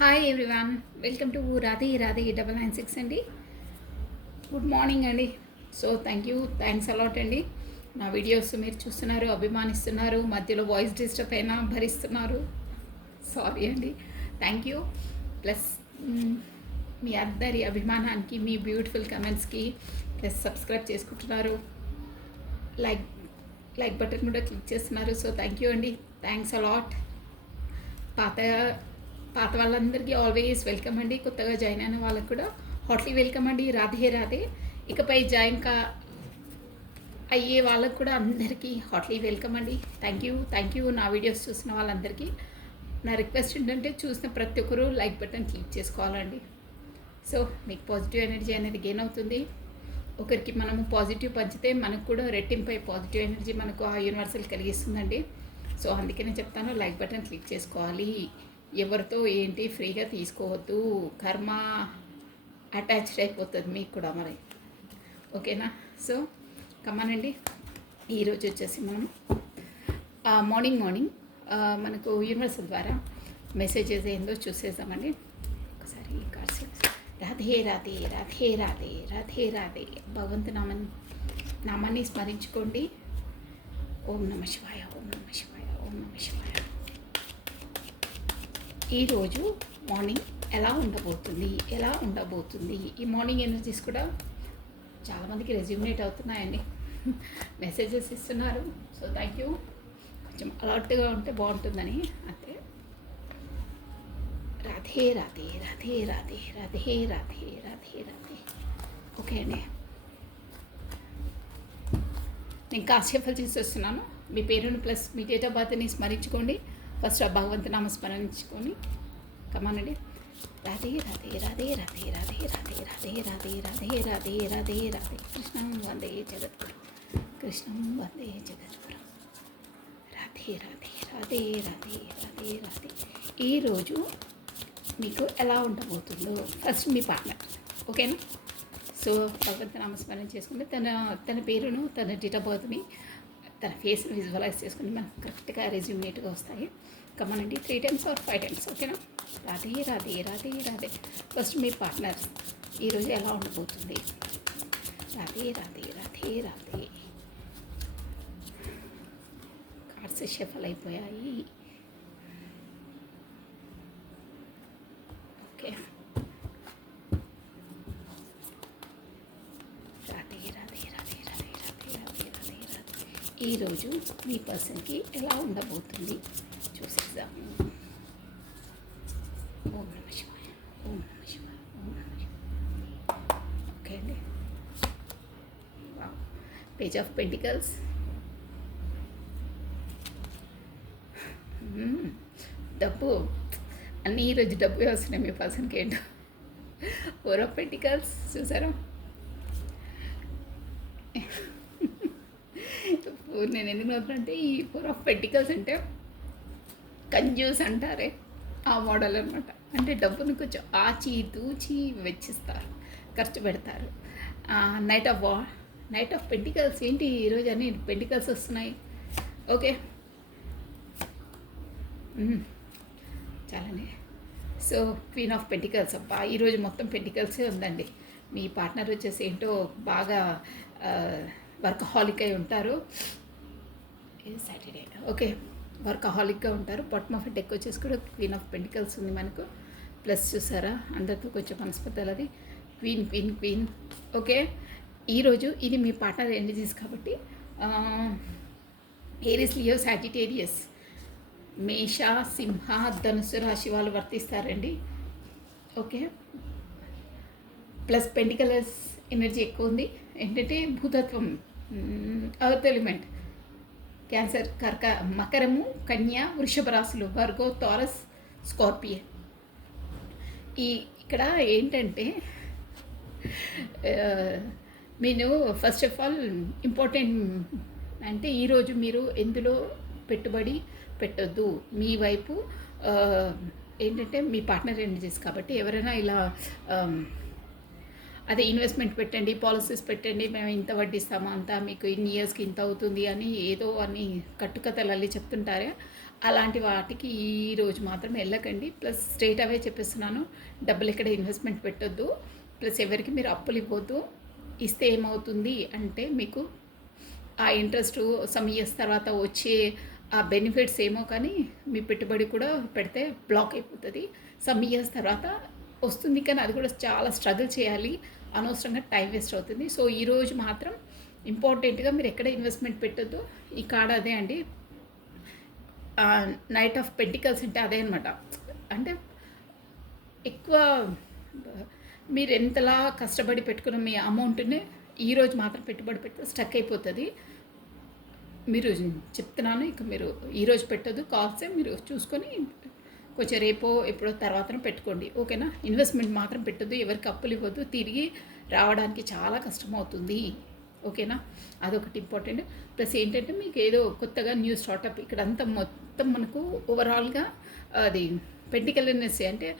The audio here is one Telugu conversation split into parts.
Hi everyone, welcome to Radhe Radhe 996 అండి. గుడ్ మార్నింగ్ అండి. సో థ్యాంక్స్ అలాట్ అండి. నా వీడియోస్ మీరు చూస్తున్నారు, అభిమానిస్తున్నారు, మధ్యలో వాయిస్ డిస్టర్బ్ అయినా భరిస్తున్నారు. సారీ అండి. Thank you. ప్లస్ మీ అందరి అభిమానానికి, మీ బ్యూటిఫుల్ కమెంట్స్కి ప్లస్ సబ్స్క్రైబ్ చేసుకుంటున్నారు, లైక్ లైక్ బటన్ కూడా క్లిక్ చేస్తున్నారు. సో థ్యాంక్ యూ అండి. Thanks a lot. పాత పాత వాళ్ళందరికీ ఆల్వేస్ వెల్కమ్ అండి. కొత్తగా జాయిన్ అయిన వాళ్ళకి కూడా హాట్లీ వెల్కమ్ అండి. రాధే రాధే. ఇకపై జాయిన్ అయ్యే వాళ్ళకు కూడా అందరికీ హాట్లీ వెల్కమ్ అండి. థ్యాంక్ యూ నా వీడియోస్ చూసిన వాళ్ళందరికీ. నా రిక్వెస్ట్ ఏంటంటే చూసిన ప్రతి ఒక్కరూ లైక్ బటన్ క్లిక్ చేసుకోవాలండి. సో మీకు పాజిటివ్ ఎనర్జీ అనేది గెయిన్ అవుతుంది. ఒకరికి మనము పాజిటివ్ పంచితే మనకు కూడా రెట్టింపై పాజిటివ్ ఎనర్జీ మనకు ఆ యూనివర్సల్ కలిగిస్తుందండి. సో అందుకనే చెప్తాను, లైక్ బటన్ క్లిక్ చేసుకోవాలి. ఎవరితో ఏంటి ఫ్రీగా తీసుకోవద్దు, కర్మ అటాచ్డ్ అయిపోతుంది మీకు కూడా మరి. ఓకేనా? సో కమ్మనండి. ఈరోజు వచ్చేసి మనం మార్నింగ్ మనకు యూనివర్సల్ ద్వారా మెసేజెస్ ఏందో చూసేద్దామండి. ఒకసారి కార్డ్స్. రాధే రాధే రాధే రాధే రాధే రాధే. భగవంతు నామాన్ని స్మరించుకోండి. ఓం నమ శివాయ, ఓం నమ శివాయ, ఓం నమ శివాయ. ఈరోజు మార్నింగ్ ఎలా ఉండబోతుంది. ఈ మార్నింగ్ ఎనర్జీస్ కూడా చాలామందికి రెజ్యూమినేట్ అవుతున్నాయండి. మెసేజెస్ ఇస్తున్నారు. So thank you. కొంచెం అలర్ట్గా ఉంటే బాగుంటుందని అంతే. రాధే రాధే రాధే రాధే రాధే రాధే రాధే రాధే. ఓకే అండి, నేను కాసేపలు చేసేస్తున్నాను. మీ పేరును ప్లస్ మీ డేట్ ఆఫ్ బర్త్ని స్మరించుకోండి. ఫస్ట్ ఆ భగవంతు నామ స్మరించుకొని కమానండి. రాధే రాధే రాధే రాధే రాధే రాధే రాధే రాధే రాధే రాధే రాధే రాధే. కృష్ణం వందే జగద్గురు, కృష్ణం వందే జగద్గురు. రాధే రాధే రాధే రాధే రాధే రాధే. ఈరోజు మీకు ఎలా ఉండబోతుందో ఫస్ట్ మీ పార్ట్నర్. ఓకేనా? సో భగవంతు నామస్మరణ చేసుకుని తన పేరును, తన డేట్ ఆఫ్ బర్త్ని, తన ఫేస్ని విజువలైజ్ చేసుకుని మనకు కరెక్ట్గా రెజ్యూమినేట్గా వస్తాయి. కమ్మనండి 3 times or 5 times. ఓకేనా? రాధే రాధే రాధే రాధే. ఫస్ట్ మీ పార్ట్నర్ ఈరోజు ఎలా ఉండబోతుంది. రాధే రాధే రాధే రాధే. కార్డ్స్ షఫల్ అయిపోయాయి. ఓకే. రాధే రాధే రాధే రాధే రాధే రాధే రాధే రాధే. ఈరోజు మీ పర్సన్కి ఎలా ఉండబోతుంది చూసేద్దాము. ఓం నమ శివాయ, ఓం నమ శివాయ, ఓం నమ శివాయ. ఓకే అండి. Page of pentacles. డబ్బు అన్నీ ఈరోజు డబ్బు వస్తున్నాయి మీ పర్సన్కి. ఏంటో 4 of Pentacles చూసారా? నేను ఎందుకు నవ్వుతున్నా ఈ 4 of Pentacles అంటే కంజూస్ అంటారే, ఆ మోడల్ అనమాట. అంటే డబ్బును కొంచెం ఆచి తూచి వెచ్చిస్తారు, ఖర్చు పెడతారు. Knight of pentacles. ఏంటి ఈరోజు అన్ని పెంటికల్స్ వస్తున్నాయి. ఓకే, చాలానే. So queen of pentacles. అబ్బా, ఈరోజు మొత్తం పెంటికల్సే ఉందండి. మీ పార్ట్నర్ వచ్చేసి ఏంటో బాగా వర్కహాలిక్ అయి ఉంటారు. ఇది సాటర్డే. ఓకే, వర్కహాలిక్గా ఉంటారు. బాటమ్ ఆఫ్ డెక్ వచ్చేసి కూడా క్వీన్ ఆఫ్ పెంటికల్స్ ఉంది మనకు. ప్లస్ చూసారా, అందరితో కొంచెం మనస్పర్ధలు. అది క్వీన్. ఓకే, ఈరోజు ఇది మీ పార్ట్నర్ ఎనర్జీస్ కాబట్టి ఏరీస్, లియో, సాజిటేరియస్, మేష, సింహ, ధనుస్సు రాశి వాళ్ళు వర్తిస్తారండి. ఓకే, ప్లస్ పెంటికల్స్ ఎనర్జీ ఎక్కువ ఉంది. ఏంటంటే భూతత్వం, ఎర్త్ ఎలిమెంట్, క్యాన్సర్, మకరము, కన్య, వృషభ రాశులు, వర్గో, టారస్, స్కార్పియన్. ఇక్కడ ఏంటంటే నేను ఫస్ట్ ఆఫ్ ఆల్ ఇంపార్టెంట్ అంటే ఈరోజు మీరు ఎందులో పెట్టుబడి పెట్టొద్దు. మీ వైపు ఏంటంటే మీ పార్ట్నర్ ఎనర్జీస్ కాబట్టి ఎవరైనా ఇలా అదే ఇన్వెస్ట్మెంట్ పెట్టండి, పాలసీస్ పెట్టండి, మేము ఇంత వడ్డిస్తాము, అంతా మీకు ఇన్ని ఇయర్స్కి ఇంత అవుతుంది అని ఏదో అని కట్టుకథలు అల్లి చెప్తుంటారే, అలాంటి వాటికి ఈరోజు మాత్రం వెళ్ళకండి. ప్లస్ స్ట్రెయిట్ అవే చెప్పేస్తున్నాను, డబ్బులు ఎక్కడ ఇన్వెస్ట్మెంట్ పెట్టొద్దు. ప్లస్ ఎవరికి మీరు అప్పులు ఇవ్వద్దు. ఇస్తే ఏమవుతుంది అంటే మీకు ఆ ఇంట్రెస్ట్ సమ్ ఇయర్స్ తర్వాత వచ్చే ఆ బెనిఫిట్స్ ఏమో కానీ మీ పెట్టుబడి కూడా పెడితే బ్లాక్ అయిపోతుంది. సమ్ ఇయర్స్ తర్వాత వస్తుంది కానీ అది కూడా చాలా స్ట్రగుల్ చేయాలి, అనవసరంగా టైం వేస్ట్ అవుతుంది. సో ఈరోజు మాత్రం ఇంపార్టెంట్గా మీరు ఎక్కడ ఇన్వెస్ట్మెంట్ పెట్టొద్దు. ఈ కార్డ్ అదే అండి, నైట్ ఆఫ్ పెంటికల్స్ అంటే అదే అనమాట. అంటే ఎక్కువ మీరు ఎంతలా కష్టపడి పెట్టుకున్న మీ అమౌంట్ని ఈరోజు మాత్రం పెట్టుబడి పెడితే స్టక్ అయిపోతుంది. మీరు చెప్తున్నాను, ఇక మీరు ఈరోజు పెట్టొద్దు. కాల్సే మీరు చూసుకొని కొంచెం రేపో ఎప్పుడో తర్వాత పెట్టుకోండి, ఓకేనా. ఇన్వెస్ట్మెంట్ మాత్రం పెట్టొద్దు, ఎవరికి అప్పులు ఇవ్వద్దు, తిరిగి రావడానికి చాలా కష్టమవుతుంది, ఓకేనా. అదొకటి ఇంపార్టెంట్. ప్లస్ ఏంటంటే మీకు ఏదో కొత్తగా న్యూ స్టార్టప్ ఇక్కడంతా మొత్తం మనకు ఓవరాల్గా అది పెంటికల్నెస్ అంటే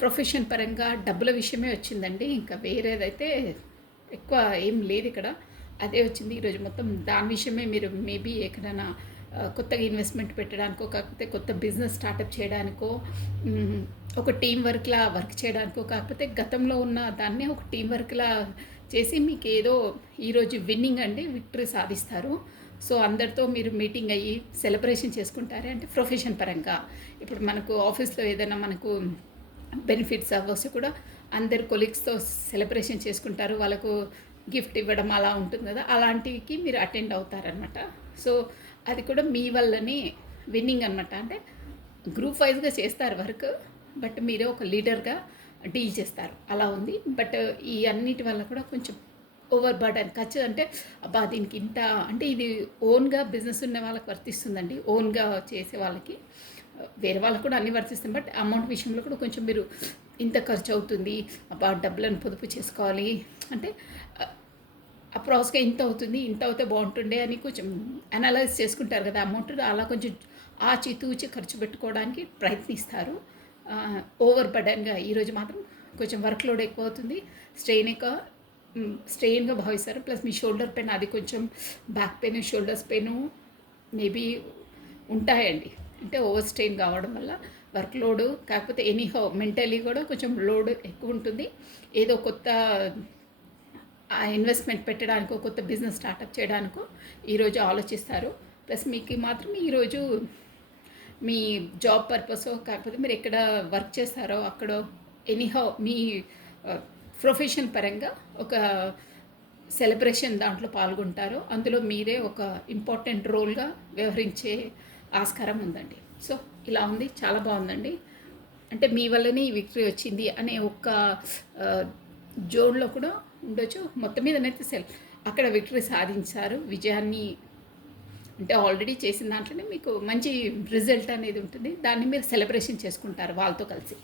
ప్రొఫెషన్ పరంగా డబ్బుల విషయమే వచ్చిందండి. ఇంకా వేరేదైతే ఎక్కువ ఏం లేదు ఇక్కడ, అదే వచ్చింది ఈరోజు మొత్తం. దాని విషయమే మీరు మేబీ ఎక్కడైనా కొత్తగా ఇన్వెస్ట్మెంట్ పెట్టడానికో, కాకపోతే కొత్త బిజినెస్ స్టార్టప్ చేయడానికో, ఒక టీం వర్క్లా వర్క్ చేయడానికో, కాకపోతే గతంలో ఉన్న దాన్ని ఒక టీం వర్క్లా చేసి మీకు ఏదో ఈరోజు విన్నింగ్ అండి, విక్టరీ సాధిస్తారు. సో అందరితో మీరు మీటింగ్ అయ్యి సెలబ్రేషన్ చేసుకుంటారే అంటే ప్రొఫెషన్ పరంగా. ఇప్పుడు మనకు ఆఫీస్లో ఏదైనా మనకు బెనిఫిట్స్ అవ్వస్తే కూడా అందరు కొలీగ్స్తో సెలబ్రేషన్ చేసుకుంటారు, వాళ్ళకు గిఫ్ట్ ఇవ్వడం అలా ఉంటుంది కదా, అలాంటికి మీరు అటెండ్ అవుతారనమాట. సో అది కూడా మీ వల్లనే విన్నింగ్ అనమాట. అంటే గ్రూప్ వైజ్గా చేస్తారు వర్క్, బట్ మీరే ఒక లీడర్గా డీల్ చేస్తారు, అలా ఉంది. బట్ ఈ అన్నిటి వల్ల కూడా కొంచెం ఓవర్ బర్డన్ ఖర్చు అంటే అబ్బా దీనికి ఇంత అంటే ఇది ఓన్గా బిజినెస్ ఉన్న వాళ్ళకి వర్తిస్తుందండి, ఓన్గా చేసే వాళ్ళకి. వేరే వాళ్ళకు కూడా అన్నీ వర్తిస్తుంది, బట్ అమౌంట్ విషయంలో కూడా కొంచెం మీరు ఇంత ఖర్చు అవుతుంది, అబ్బా డబ్బులను పొదుపు చేసుకోవాలి అంటే అప్రాక్స్గా ఇంత అవుతుంది, ఇంత అవుతే బాగుంటుండే అని కొంచెం అనలైజ్ చేసుకుంటారు కదా అమౌంట్, అలా కొంచెం ఆచితూచి ఖర్చు పెట్టుకోవడానికి ప్రయత్నిస్తారు. ఓవర్ బర్డన్గా ఈరోజు మాత్రం కొంచెం వర్క్ లోడ్ ఎక్కువ అవుతుంది, స్ట్రెయిన్గా భావిస్తారు. ప్లస్ మీ షోల్డర్ పెయిన్, అది కొంచెం back pain, shoulders pain maybe ఉంటాయండి. అంటే ఓవర్ స్ట్రెయిన్ కావడం వల్ల వర్క్ లోడ్, కాకపోతే ఎనీహౌ మెంటలీ కూడా కొంచెం లోడ్ ఎక్కువ ఉంటుంది. ఏదో కొత్త ఇన్వెస్ట్మెంట్ పెట్టడానికో, కొత్త బిజినెస్ స్టార్టప్ చేయడానికో ఈరోజు ఆలోచిస్తారు. ప్లస్ మీకు మాత్రం ఈరోజు మీ జాబ్ పర్పస్, కాకపోతే మీరు ఎక్కడ వర్క్ చేస్తారో అక్కడ ఎనీహౌ మీ ప్రొఫెషన్ పరంగా ఒక సెలబ్రేషన్ దాంట్లో పాల్గొంటారు, అందులో మీరే ఒక ఇంపార్టెంట్ రోల్గా వ్యవహరించే ఆస్కారం ఉందండి. సో ఇలా ఉంది, చాలా బాగుందండి. అంటే మీ వల్లనే ఈ విక్టరీ వచ్చింది అనే ఒక జోన్లో కూడా ఉండొచ్చు. మొత్తం మీదనైతే అక్కడ విక్టరీ సాధించారు, విజయాన్ని అంటే ఆల్రెడీ చేసిన దాంట్లోనే మీకు మంచి రిజల్ట్ అనేది ఉంటుంది, దాన్ని మీరు సెలబ్రేషన్ చేసుకుంటారు వాళ్ళతో కలిసి.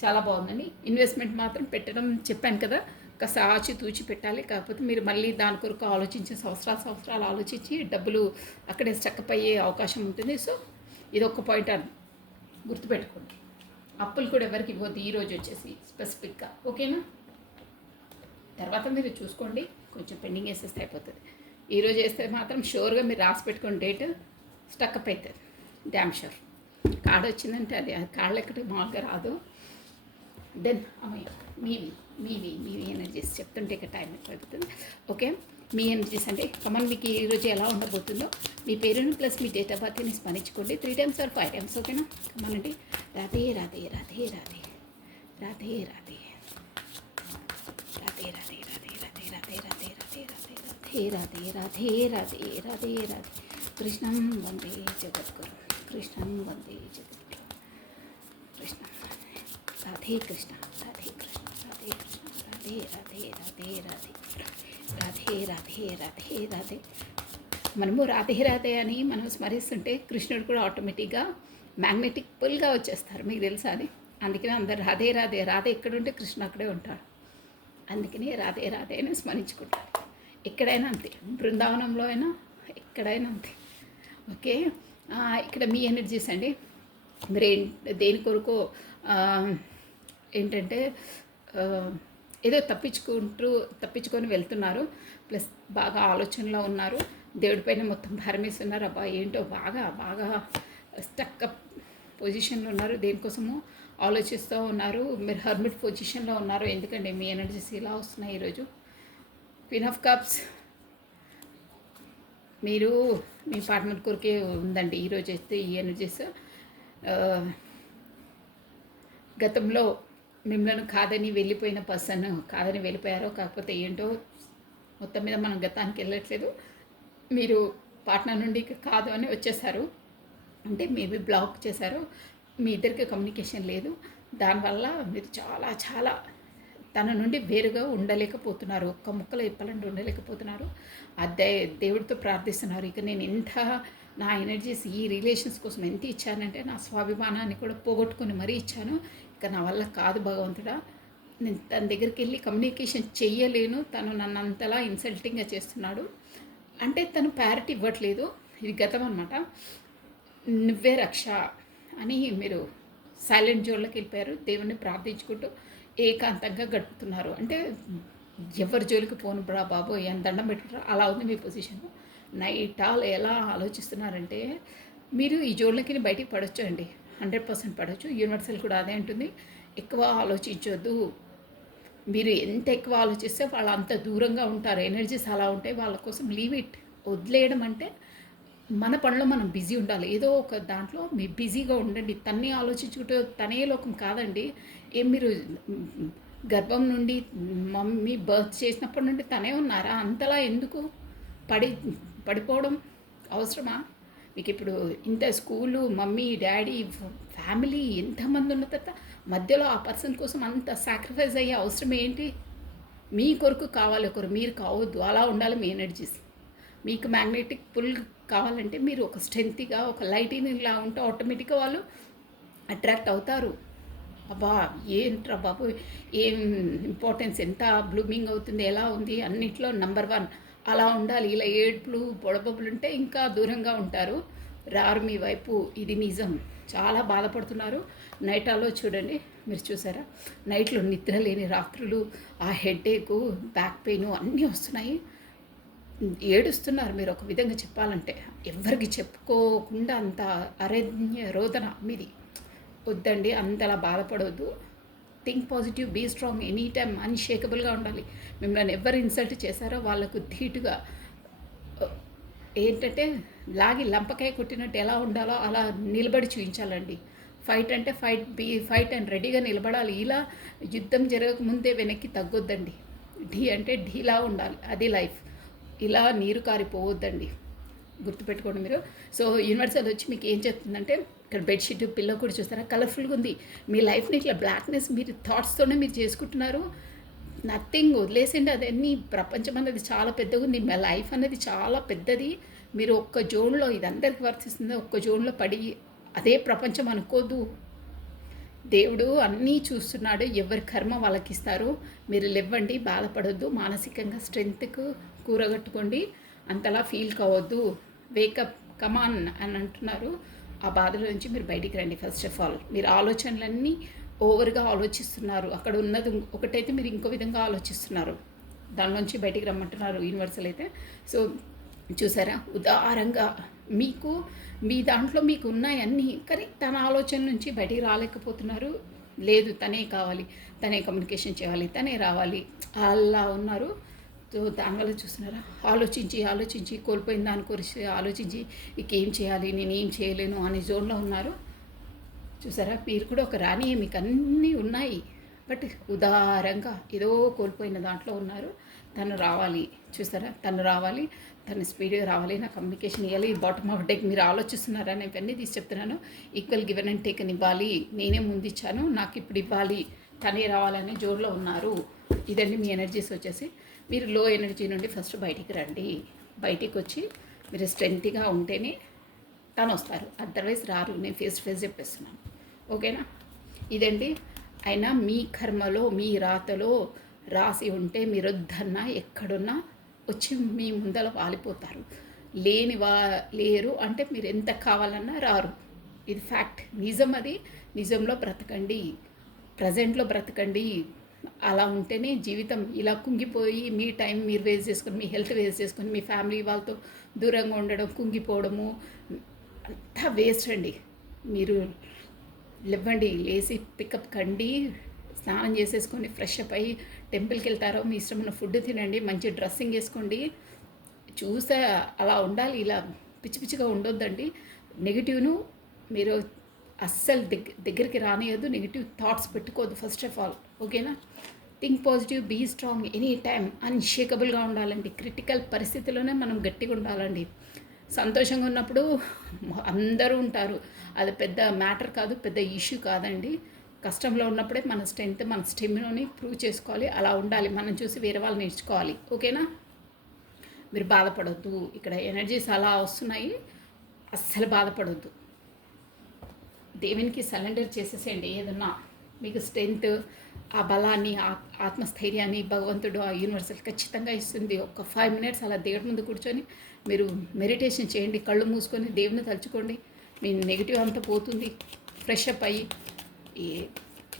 చాలా బాగుందండి. ఇన్వెస్ట్మెంట్ మాత్రం పెట్టడం చెప్పాను కదా, కాస్త ఆచి తూచి పెట్టాలి, కాకపోతే మీరు మళ్ళీ దాని కొరకు ఆలోచించే సంవత్సరాలు ఆలోచించి డబ్బులు అక్కడే స్టక్ అయ్యే అవకాశం ఉంటుంది. సో ఇది ఒక పాయింట్ అని గుర్తుపెట్టుకోండి. అప్పులు కూడా ఎవరికి ఇవ్వద్దు ఈరోజు వచ్చేసి స్పెసిఫిక్గా, ఓకేనా. తర్వాత మీరు చూసుకోండి, కొంచెం పెండింగ్ వేసేస్తే అయిపోతుంది. ఈరోజు వేస్తే మాత్రం షూర్గా మీరు రాసి పెట్టుకోండి, డేట్ స్టక్అప్ అవుతుంది డ్యామ్ షూర్. కార్డు వచ్చిందంటే అది కార్డు ఎక్కడ మామూలుగా రాదు. దెన్ అమ్మయ్య మీవి ఎనర్జీస్ చెప్తుంటే ఇక టైం పడుతుంది, ఓకే. మీ ఎనర్జీస్ అంటే కమన్ మీకు ఈరోజు ఎలా ఉండబోతుందో మీ పేరును ప్లస్ మీ డేట్ ఆఫ్ బర్త్ని స్మరించుకోండి 3 times or 5 times, ఓకేనా. కమన్ అండి. రాధే రాధే రాధే రాధే రాధే రాధే రాధే రాధే రాధే రాధే రాధే రాధే రాధే రాధే రాధే రాధే రాధే రాధే కృష్ణం వందే జగద్గురు, కృష్ణం వందే జగద్గురు, కృష్ణ రాధే కృష్ణ రాధే కృష్ణ రాధే కృష్ణ రాధే రాధే రాధే రాధే రాధే రాధే రాధే రాధే. మనము రాధే రాధే అని మనం స్మరిస్తుంటే కృష్ణుడు కూడా ఆటోమేటిక్గా మ్యాగ్నెటిక్ పుల్గా వచ్చేస్తారు, మీకు తెలుసా అది. అందుకనే అందరు రాధే రాధే, రాధే ఎక్కడుంటే కృష్ణ అక్కడే ఉంటాడు, అందుకని రాధే రాధే అని స్మరించుకుంటారు. ఎక్కడైనా అంతే, బృందావనంలో అయినా ఎక్కడైనా అంతే, ఓకే. ఇక్కడ మీ ఎనర్జీస్ అండి, మీరు దేని కొరకు ఏంటంటే ఏదో తప్పించుకొని వెళ్తున్నారు, ప్లస్ బాగా ఆలోచనలో ఉన్నారు, దేవుడిపైన మొత్తం భారం వేస్తున్నారు. అబ్బా ఏంటో బాగా స్టక్అప్ పొజిషన్లో ఉన్నారు, దేనికోసమో ఆలోచిస్తూ ఉన్నారు. మీరు హర్మిట్ పొజిషన్లో ఉన్నారు. ఎందుకంటే మీ ఎనర్జీస్ ఇలా వస్తున్నాయి ఈరోజు. క్వీన్ ఆఫ్ కప్స్ మీరు మీ పార్ట్నర్ కొరికే ఉందండి ఈరోజు అయితే ఈ ఎనర్జీస్. గతంలో మిమ్మల్ని కాదని వెళ్ళిపోయిన పర్సన్ కాదని వెళ్ళిపోయారో, కాకపోతే ఏంటో మొత్తం మీద మనం గతానికి వెళ్ళట్లేదు. మీరు పార్ట్నర్ నుండి కాదు అని వచ్చేసారు, అంటే మేబీ బ్లాక్ చేశారు, మీ ఇద్దరికి కమ్యూనికేషన్ లేదు. దానివల్ల మీరు చాలా చాలా తన నుండి వేరుగా ఉండలేకపోతున్నారు. ఒక్క ముక్కలో చెప్పాలంటే ఉండలేకపోతున్నారు. అదే దేవుడితో ప్రార్థిస్తున్నారు. ఇక నేను ఎంత నా ఎనర్జీస్ ఈ రిలేషన్స్ కోసం ఎంత ఇచ్చానంటే నా స్వాభిమానాన్ని కూడా పోగొట్టుకొని మరీ ఇచ్చాను. ఇక నా వల్ల కాదు భగవంతుడా, నేను తన దగ్గరికి వెళ్ళి కమ్యూనికేషన్ చెయ్యలేను, తను నన్ను అంతలా ఇన్సల్టింగ్గా చేస్తున్నాడు అంటే తను ప్యారిటీ ఇవ్వట్లేదు. ఇది గతం అనమాట. నువ్వే రక్ష అని మీరు సైలెంట్ జోన్లోకి వెళ్ళిపోయారు. దేవుణ్ణి ప్రార్థించుకుంటూ ఏకాంతంగా గడుపుతున్నారు. అంటే ఎవరి జోలికి పోను బ్రా బాబు ఏం దండం పెట్టుకుంటారు, అలా ఉంది మీ పొజిషన్. నైట్ ఆల్ ఎలా ఆలోచిస్తున్నారంటే మీరు ఈ జోన్లకి బయటికి పడవచ్చు అండి, 100% పడవచ్చు. యూనివర్సల్ కూడా అదే ఉంటుంది, ఎక్కువ ఆలోచించొద్దు. మీరు ఎంత ఎక్కువ ఆలోచిస్తే వాళ్ళు అంత దూరంగా ఉంటారు. ఎనర్జీస్ అలా ఉంటాయి, వాళ్ళ కోసం లీవ్ ఇట్. వదిలేయడం అంటే మన పనిలో మనం బిజీ ఉండాలి. ఏదో ఒక దాంట్లో మీరు బిజీగా ఉండండి. తన్ని ఆలోచించుకుంటూ తనే లోకం కాదండి. ఏం మీరు గర్భం నుండి మమ్మీ బర్త్ చేసినప్పటి నుండి తనే ఉన్నారా? అంతలా ఎందుకు పడిపోవడం అవసరమా మీకు? ఇప్పుడు ఇంత స్కూలు, మమ్మీ, డాడీ, ఫ్యామిలీ ఎంతమంది ఉన్న తర్వాత మధ్యలో ఆ పర్సన్ కోసం అంత సాక్రిఫైస్ అయ్యే అవసరం ఏంటి? మీ కొరకు కావాలి ఒకరు, మీరు కావద్దు. అలా ఉండాలి మీ ఎనర్జీస్. మీకు మ్యాగ్నెటిక్ పుల్ కావాలంటే మీరు ఒక స్ట్రెంగ్త్గా ఒక లైటింగ్లా ఉంటే ఆటోమేటిక్గా వాళ్ళు అట్రాక్ట్ అవుతారు. అబ్బా ఏంట్రా బాబు, ఏం ఇంపార్టెన్స్, ఎంత బ్లూమింగ్ అవుతుంది, ఎలా ఉంది, అన్నిట్లో నంబర్ 1 అలా ఉండాలి. ఇలా ఏడ్పులు పొడబొబ్బులు ఉంటే ఇంకా దూరంగా ఉంటారు, రారు మీ వైపు. ఇది నిజం. చాలా బాధపడుతున్నారు. నైటాలో చూడండి, మీరు చూసారా, నైట్లో నిద్ర లేని రాత్రులు, ఆ హెడేకు, బ్యాక్ పెయిన్ అన్నీ వస్తున్నాయి. ఏడుస్తున్నారు మీరు ఒక విధంగా చెప్పాలంటే. ఎవరికి చెప్పుకోకుండా అంత అరణ్య రోదన మీది. వద్దండి, అంతలా బాధపడవద్దు. Think positive, be strong, any time అన్షేకబుల్గా ఉండాలి. మిమ్మల్ని ఎవరు ఇన్సల్ట్ చేశారో వాళ్ళకు ధీటుగా ఏంటంటే లాగి లంపకాయ కొట్టినట్టు ఎలా ఉండాలో అలా నిలబడి చూపించాలండి. ఫైట్ అంటే ఫైట్ అండ్ రెడీగా నిలబడాలి. ఇలా యుద్ధం జరగకముందే వెనక్కి తగ్గొద్దండి. ఢీ అంటే ఢీలా ఉండాలి, అది లైఫ్. ఇలా నీరు కారిపోవద్దండి, గుర్తుపెట్టుకోండి మీరు. సో యూనివర్సల్ వచ్చి మీకు ఏం చెప్తుందంటే, ఇక్కడ బెడ్షీట్ పిల్లో కూడా చూస్తారా, కలర్ఫుల్గా ఉంది. మీ లైఫ్ని ఇట్లా బ్లాక్నెస్ మీరు థాట్స్తోనే మీరు చేసుకుంటున్నారు. నథింగ్, వదిలేసిండి. అదన్నీ ప్రపంచం అనేది చాలా పెద్దగా ఉంది. మీ లైఫ్ అనేది చాలా పెద్దది. మీరు ఒక్క జోన్లో, ఇది అందరికీ వర్తిస్తుంది, ఒక్క జోన్లో పడి అదే ప్రపంచం అనుకోదు. దేవుడు అన్నీ చూస్తున్నాడు. ఎవరి కర్మ వాళ్ళకి ఇస్తారు. మీరు లేవ్వండి, బాధపడొద్దు. మానసికంగా స్ట్రెంగ్త్కు కూరగట్టుకోండి. అంతలా ఫీల్ కావద్దు. వేకప్, కమాన్ అని అంటున్నారు. ఆ బాధల నుంచి మీరు బయటికి రండి. ఫస్ట్ ఆఫ్ ఆల్ మీరు ఆలోచనలన్నీ ఓవర్గా ఆలోచిస్తున్నారు. అక్కడ ఉన్నది ఒకటైతే మీరు ఇంకో విధంగా ఆలోచిస్తున్నారు. దానిలోంచి బయటికి రమ్మంటున్నారు యూనివర్సల్ అయితే. సో చూసారా, ఉదారంగా మీకు మీ దాంట్లో మీకు ఉన్నాయన్నీ, కానీ తన ఆలోచన నుంచి బయటికి రాలేకపోతున్నారు. లేదు, తనే కావాలి, తనే కమ్యూనికేషన్ చేయాలి, తనే రావాలి, అలా ఉన్నారు. సో దానివల్ల చూస్తున్నారా, ఆలోచించి కోల్పోయిన దాని గురించి ఆలోచించి ఇంకేం చేయాలి, నేనేం చేయలేను అనే జోన్లో ఉన్నారు. చూసారా, మీరు కూడా ఒక రాణి, మీకు అన్నీ ఉన్నాయి, బట్ ఉదారంగా ఏదో కోల్పోయిన దాంట్లో ఉన్నారు. తను రావాలి, చూసారా, తను రావాలి, తను స్పీడ్గా రావాలి, నా కమ్యూనికేషన్ ఇవ్వాలి. బాటమ్ ఆఫ్ డెక్ మీరు ఆలోచిస్తున్నారా, నేను ఇవన్నీ తీసి చెప్తున్నాను. ఈక్వల్ గివెన్ అండ్ టేకన్ ఇవ్వాలి, నేనే ముందు ఇచ్చాను, నాకు ఇప్పుడు ఇవ్వాలి, తనే రావాలనే జోన్లో ఉన్నారు. ఇదండి మీ ఎనర్జీస్ వచ్చేసి. మీరు లో ఎనర్జీ నుండి ఫస్ట్ బయటికి రండి. బయటికి వచ్చి మీరు స్ట్రెంగ్త్గా ఉంటేనే తను వస్తారు, అదర్వైజ్ రారు. నేను ఫేస్ టు ఫేస్ చెప్పేస్తున్నాను, ఓకేనా? ఇదండి. అయినా మీ కర్మలో, మీ రాతలో రాసి ఉంటే మీరొద్దన్నా ఎక్కడున్నా వచ్చి మీ ముందర వాలిపోతారు. లేరు అంటే మీరు ఎంత కావాలన్నా రారు. ఇది ఫ్యాక్ట్, నిజం. అది నిజంలో బ్రతకండి, ప్రజెంట్లో బ్రతకండి. అలా ఉంటేనే జీవితం. ఇలా కుంగిపోయి మీ టైం మీరు వేస్ట్ చేసుకొని, మీ హెల్త్ వేస్ట్ చేసుకొని, మీ ఫ్యామిలీ వాళ్ళతో దూరంగా ఉండడం, కుంగిపోవడము అంతా వేస్ట్ అండి. మీరు లేవండి, లేచి పికప్ కండి, స్నానం చేసేసుకొని ఫ్రెష్ అప్ అయ్యి టెంపుల్కి వెళ్తారో మీ ఇష్టమైన ఫుడ్ తినండి, మంచి డ్రెస్సింగ్ వేసుకోండి. చూస్తే అలా ఉండాలి, ఇలా పిచ్చి పిచ్చిగా ఉండొద్దండి. నెగిటివ్ను మీరు అస్సలు దగ్గరికి రానియద్దు, నెగిటివ్ థాట్స్ పెట్టుకోవద్దు ఫస్ట్ ఆఫ్ ఆల్. ఓకేనా? Think positive, be strong, any time అన్షేకబుల్గా ఉండాలండి. క్రిటికల్ పరిస్థితిలోనే మనం గట్టిగా ఉండాలండి. సంతోషంగా ఉన్నప్పుడు అందరూ ఉంటారు, అది పెద్ద మ్యాటర్ కాదు, పెద్ద ఇష్యూ కాదండి. కష్టంలో ఉన్నప్పుడే మన స్ట్రెంగ్త్, మన స్టెమినాని ప్రూవ్ చేసుకోవాలి. అలా ఉండాలి, మనం చూసి వేరే వాళ్ళు నేర్చుకోవాలి. ఓకేనా? మీరు బాధపడొద్దు. ఇక్కడ ఎనర్జీస్ అలా వస్తున్నాయి, అస్సలు బాధపడొద్దు. దేవునికి సరెండర్ చేసేసేయండి. ఏదన్నా మీకు స్ట్రెంగ్త్, ఆ బలాన్ని, ఆత్మస్థైర్యాన్ని భగవంతుడు, ఆ యూనివర్సల్ ఖచ్చితంగా ఇస్తుంది. ఒక 5 minutes అలా దేవుడి ముందు కూర్చొని మీరు మెడిటేషన్ చేయండి, కళ్ళు మూసుకొని దేవుని తలుచుకోండి, మీ నెగిటివ్ అంతా పోతుంది. ఫ్రెష్ అప్ అయ్యి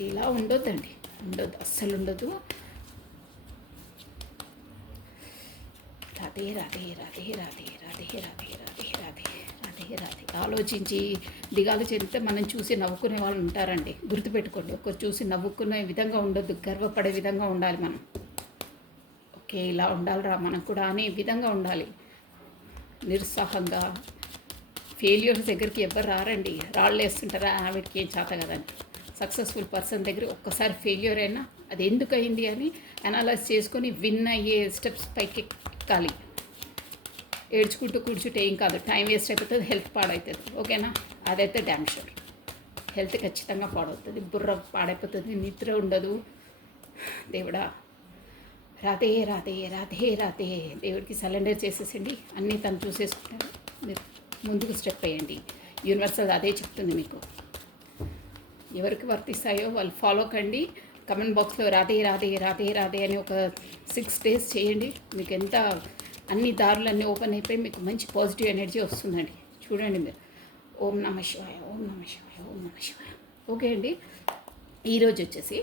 ఇలా ఉండొద్దండి, ఉండొద్దు, అస్సలు ఉండొద్దు. రాధే రాధే రాధే రాధే రాధే రాధే రాధే రాధే రాధే రాధే. ఆలోచించి దిగాలు చెందితే మనం చూసి నవ్వుకునే వాళ్ళు ఉంటారండి, గుర్తుపెట్టుకోండి. ఒకరు చూసి నవ్వుకునే విధంగా ఉండొద్దు, గర్వపడే విధంగా ఉండాలి మనం. ఓకే, ఇలా ఉండాలిరా మనం కూడా అనే విధంగా ఉండాలి. నిరుత్సాహంగా ఫెయిల్యూర్స్ దగ్గరికి ఎవరు రారండి, రాళ్ళు వేస్తుంటారా ఆవిడకి ఏం చేత కదండి. సక్సెస్ఫుల్ పర్సన్ దగ్గర ఒక్కసారి ఫెయిల్యూర్ అయినా అది ఎందుకు అయింది అని అనలైజ్ చేసుకొని విన్ అయ్యే స్టెప్స్ పైకి ఎక్కాలి. ఏడ్చుకుంటూ కూర్చుంటే ఏం కాదు, టైం వేస్ట్ అయిపోతుంది, హెల్త్ పాడవుతుంది. ఓకేనా? అదైతే డ్యామ్ షూర్, హెల్త్ ఖచ్చితంగా పాడవుతుంది, బుర్ర పాడైపోతుంది, నిద్ర ఉండదు. దేవుడా రాధే రాధే రాధే రాధే. దేవుడికి సరెండర్ చేసేసండి, అన్నీ తను చూసేసుకుంటారు. మీరు ముందుకు స్టెప్ వేయండి. యూనివర్సల్ అదే చెప్తుంది మీకు. ఎవరికి వర్తిస్తాయో వాళ్ళు ఫాలో కండి. కమెంట్ బాక్స్లో రాధే రాధే రాధే రాధే అని ఒక 6 days చేయండి. మీకు ఎంత అన్ని దారులన్నీ ఓపెన్ అయిపోయి మీకు మంచి పాజిటివ్ ఎనర్జీ వస్తుందండి. చూడండి మీరు. ఓం నమ శివాయ, ఓం నమ శివాయ, ఓం నమ శివాయ. ఓకే అండి, ఈరోజు వచ్చేసి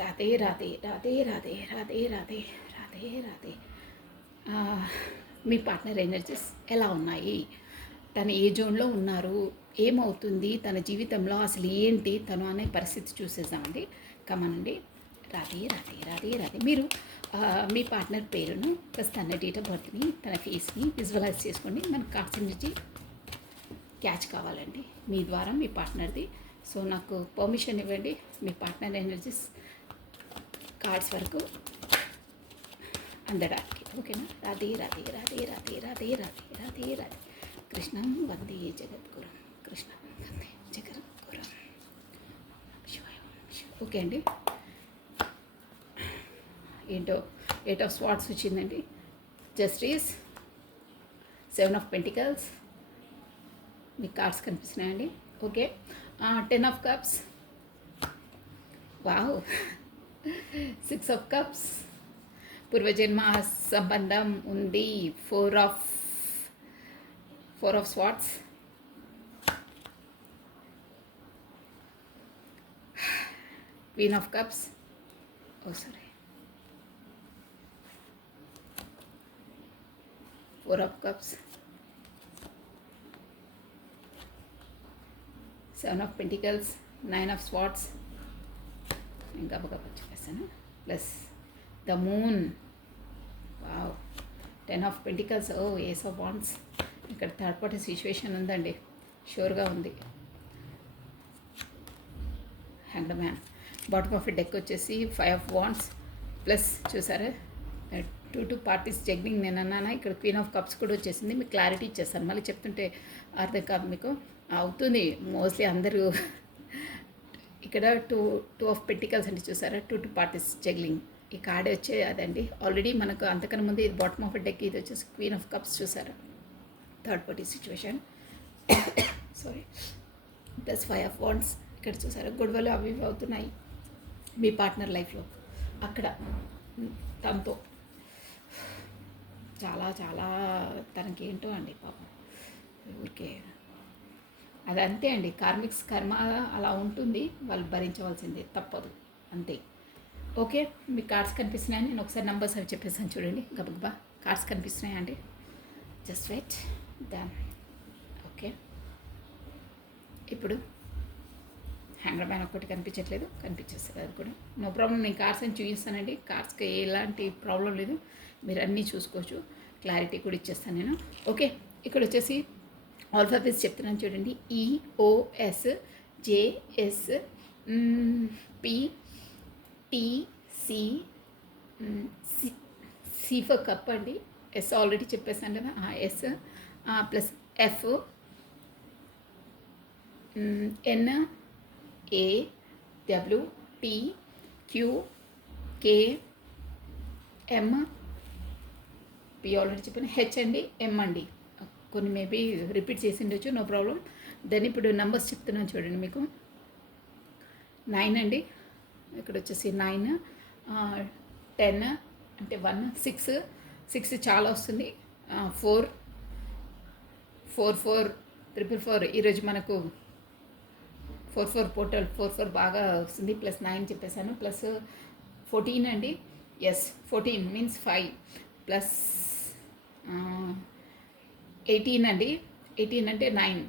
రాధే రాధే రాధే రాధే రాధే రాధే రాధే రాధే. మీ పార్ట్నర్ ఎనర్జీస్ ఎలా ఉన్నాయి, తను ఏ జోన్లో ఉన్నారు, ఏమవుతుంది తన జీవితంలో, అసలు ఏంటి తను అనే పరిస్థితి చూసేద్దామండి. కమనండి. రాధే రాధే రాధే రాధే. మీరు మీ పార్ట్నర్ పేరును ప్లస్ తన డేట్ ఆఫ్ బర్త్ని, తన ఫేస్ని విజువలైజ్ చేసుకోండి. మనకు కార్డ్స్ ఎనర్జీ క్యాచ్ కావాలండి మీ ద్వారా, మీ పార్ట్నర్ది. సో నాకు పర్మిషన్ ఇవ్వండి మీ పార్ట్నర్ ఎనర్జీస్ కార్డ్స్ వరకు అందడానికి. ఓకేనా? రాధే రాధే రాధే రాధే రాధే రాధే రాధే రాధే. కృష్ణం వందే జగద్గురం, కృష్ణం వందే జగద్గురం. ఓకే అండి, ఏంటో 8 of Swords వచ్చిందండి, జస్టిస్, 7 of Pentacles. మీ కార్డ్స్ కనిపిస్తున్నాయండి. Okay, 10 of Cups. Wow, 6 of Cups. పూర్వజన్మ సంబంధం ఉంది. 4 of Swords. Queen of Cups. Oh sorry, 4 of Cups. 7 of Pentacles, 9 of Swords. ఇంకా బాగా చెప్పేస్తాను. Plus the moon. Wow, 10 of Pentacles. ఓ ఏస్ ఆఫ్ వాండ్స్. ఇక్కడ థర్డ్ పార్టీ సిచ్యువేషన్ ఉందండి, షూర్గా ఉంది. Hanged man. Bottom of deck వచ్చేసి 5 of Wands. ప్లస్ చూసారా 2 parties జగ్లింగ్ నేను అన్నానా. ఇక్కడ క్వీన్ ఆఫ్ కప్స్ కూడా వచ్చేసింది. మీకు క్లారిటీ ఇచ్చేస్తాను, మళ్ళీ చెప్తుంటే అర్థం కాదు మీకు. అవుతుంది మోస్ట్లీ అందరూ. ఇక్కడ 2 of Pentacles అంటే చూసారా, 2 parties జగ్లింగ్. ఈ కార్డ్ వచ్చే అదండి. ఆల్రెడీ మనకు అంతకన్నా ముందు ఇది బాటమ్ ఆఫ్ డెక్, ఇది వచ్చేసి క్వీన్ ఆఫ్ కప్స్. చూసారా, third party situation. Sorry. Plus 5 of Wands. ఇక్కడ చూసారా, గొడవలు అవి ఇవి అవుతున్నాయి మీ పార్ట్నర్ లైఫ్లో. అక్కడ తనతో చాలా చాలా తనకి ఏంటో అండి పాపం, ఊరికే అది అంతే అండి. కార్మిక్స్ కర్మ అలా ఉంటుంది, వాళ్ళు భరించవలసిందే, తప్పదు, అంతే. ఓకే, మీ కార్డ్స్ కనిపిస్తున్నాయని నేను ఒకసారి నెంబర్స్ అవి చెప్పేసాను చూడండి. గబగబా కార్డ్స్ కనిపిస్తున్నాయా అండి? Just wait. డన్. ఓకే, ఇప్పుడు హ్యాంగర్ మ్యాన్ ఒక్కటి కనిపించట్లేదు, కనిపించేస్తుంది అది కూడా. నో ప్రాబ్లం, నేను కార్స్ అని చూపిస్తానండి. కార్స్కి ఎలాంటి ప్రాబ్లం లేదు, మీరు అన్నీ చూసుకోవచ్చు. క్లారిటీ కూడా ఇచ్చేస్తాను నేను. ఓకే, ఇక్కడ వచ్చేసి ఆల్ఫాబెట్స్ చెప్తున్నాను చూడండి. E O S, J S, P, T, C, C for cup అండి. ఎస్ ఆల్రెడీ చెప్పేసాను కదా, S plus F, N, A, W, T, Q, K, M, P already చెప్పాను, హెచ్ అండి, ఎం అండి. కొన్ని మేబీ రిపీట్ చేసి ఉండొచ్చు, నో ప్రాబ్లం. దెన్ ఇప్పుడు నెంబర్స్ చెప్తున్నాను చూడండి మీకు. 9 అండి, ఇక్కడ వచ్చేసి 9, 10 అంటే 1, 6 చాలా వస్తుంది, 4, 4, 4, ఈరోజు మనకు 4 పోర్టల్ 4 బాగా వస్తుంది. ప్లస్ 9 చెప్పేశాను, ప్లస్ 14 అండి. ఎస్ 14 మీన్స్ 5, ప్లస్ 18 అండి. 18 అంటే 9,